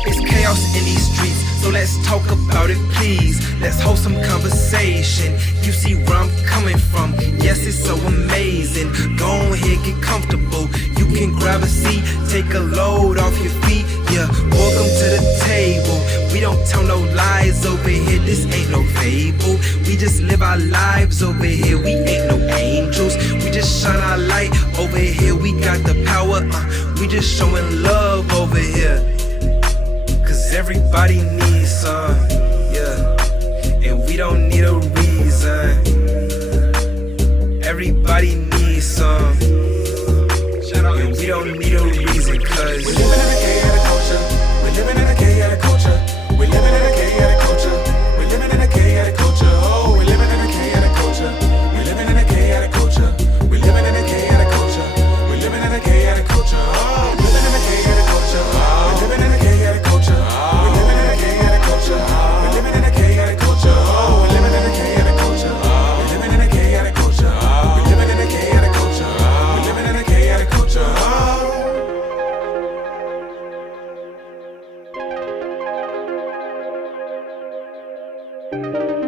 it's chaos in these streets, so let's talk about it, please. Let's hold some conversation. You see where I'm coming from. Yes, it's so amazing. Go ahead, get comfortable. You can grab a seat, take a load off your feet. Yeah, welcome to the table. We don't tell no lies over here. This ain't no fable. We just live our lives over here. We ain't no angels. We just shine our light over here. We got the power. We just showing love over here. Cause everybody needs some, yeah. And we don't need a reason. Everybody needs some. And we don't need a reason, cause we're living in a chaotic culture. We're living in a chaotic culture. We're living in a chaotic culture. Bye.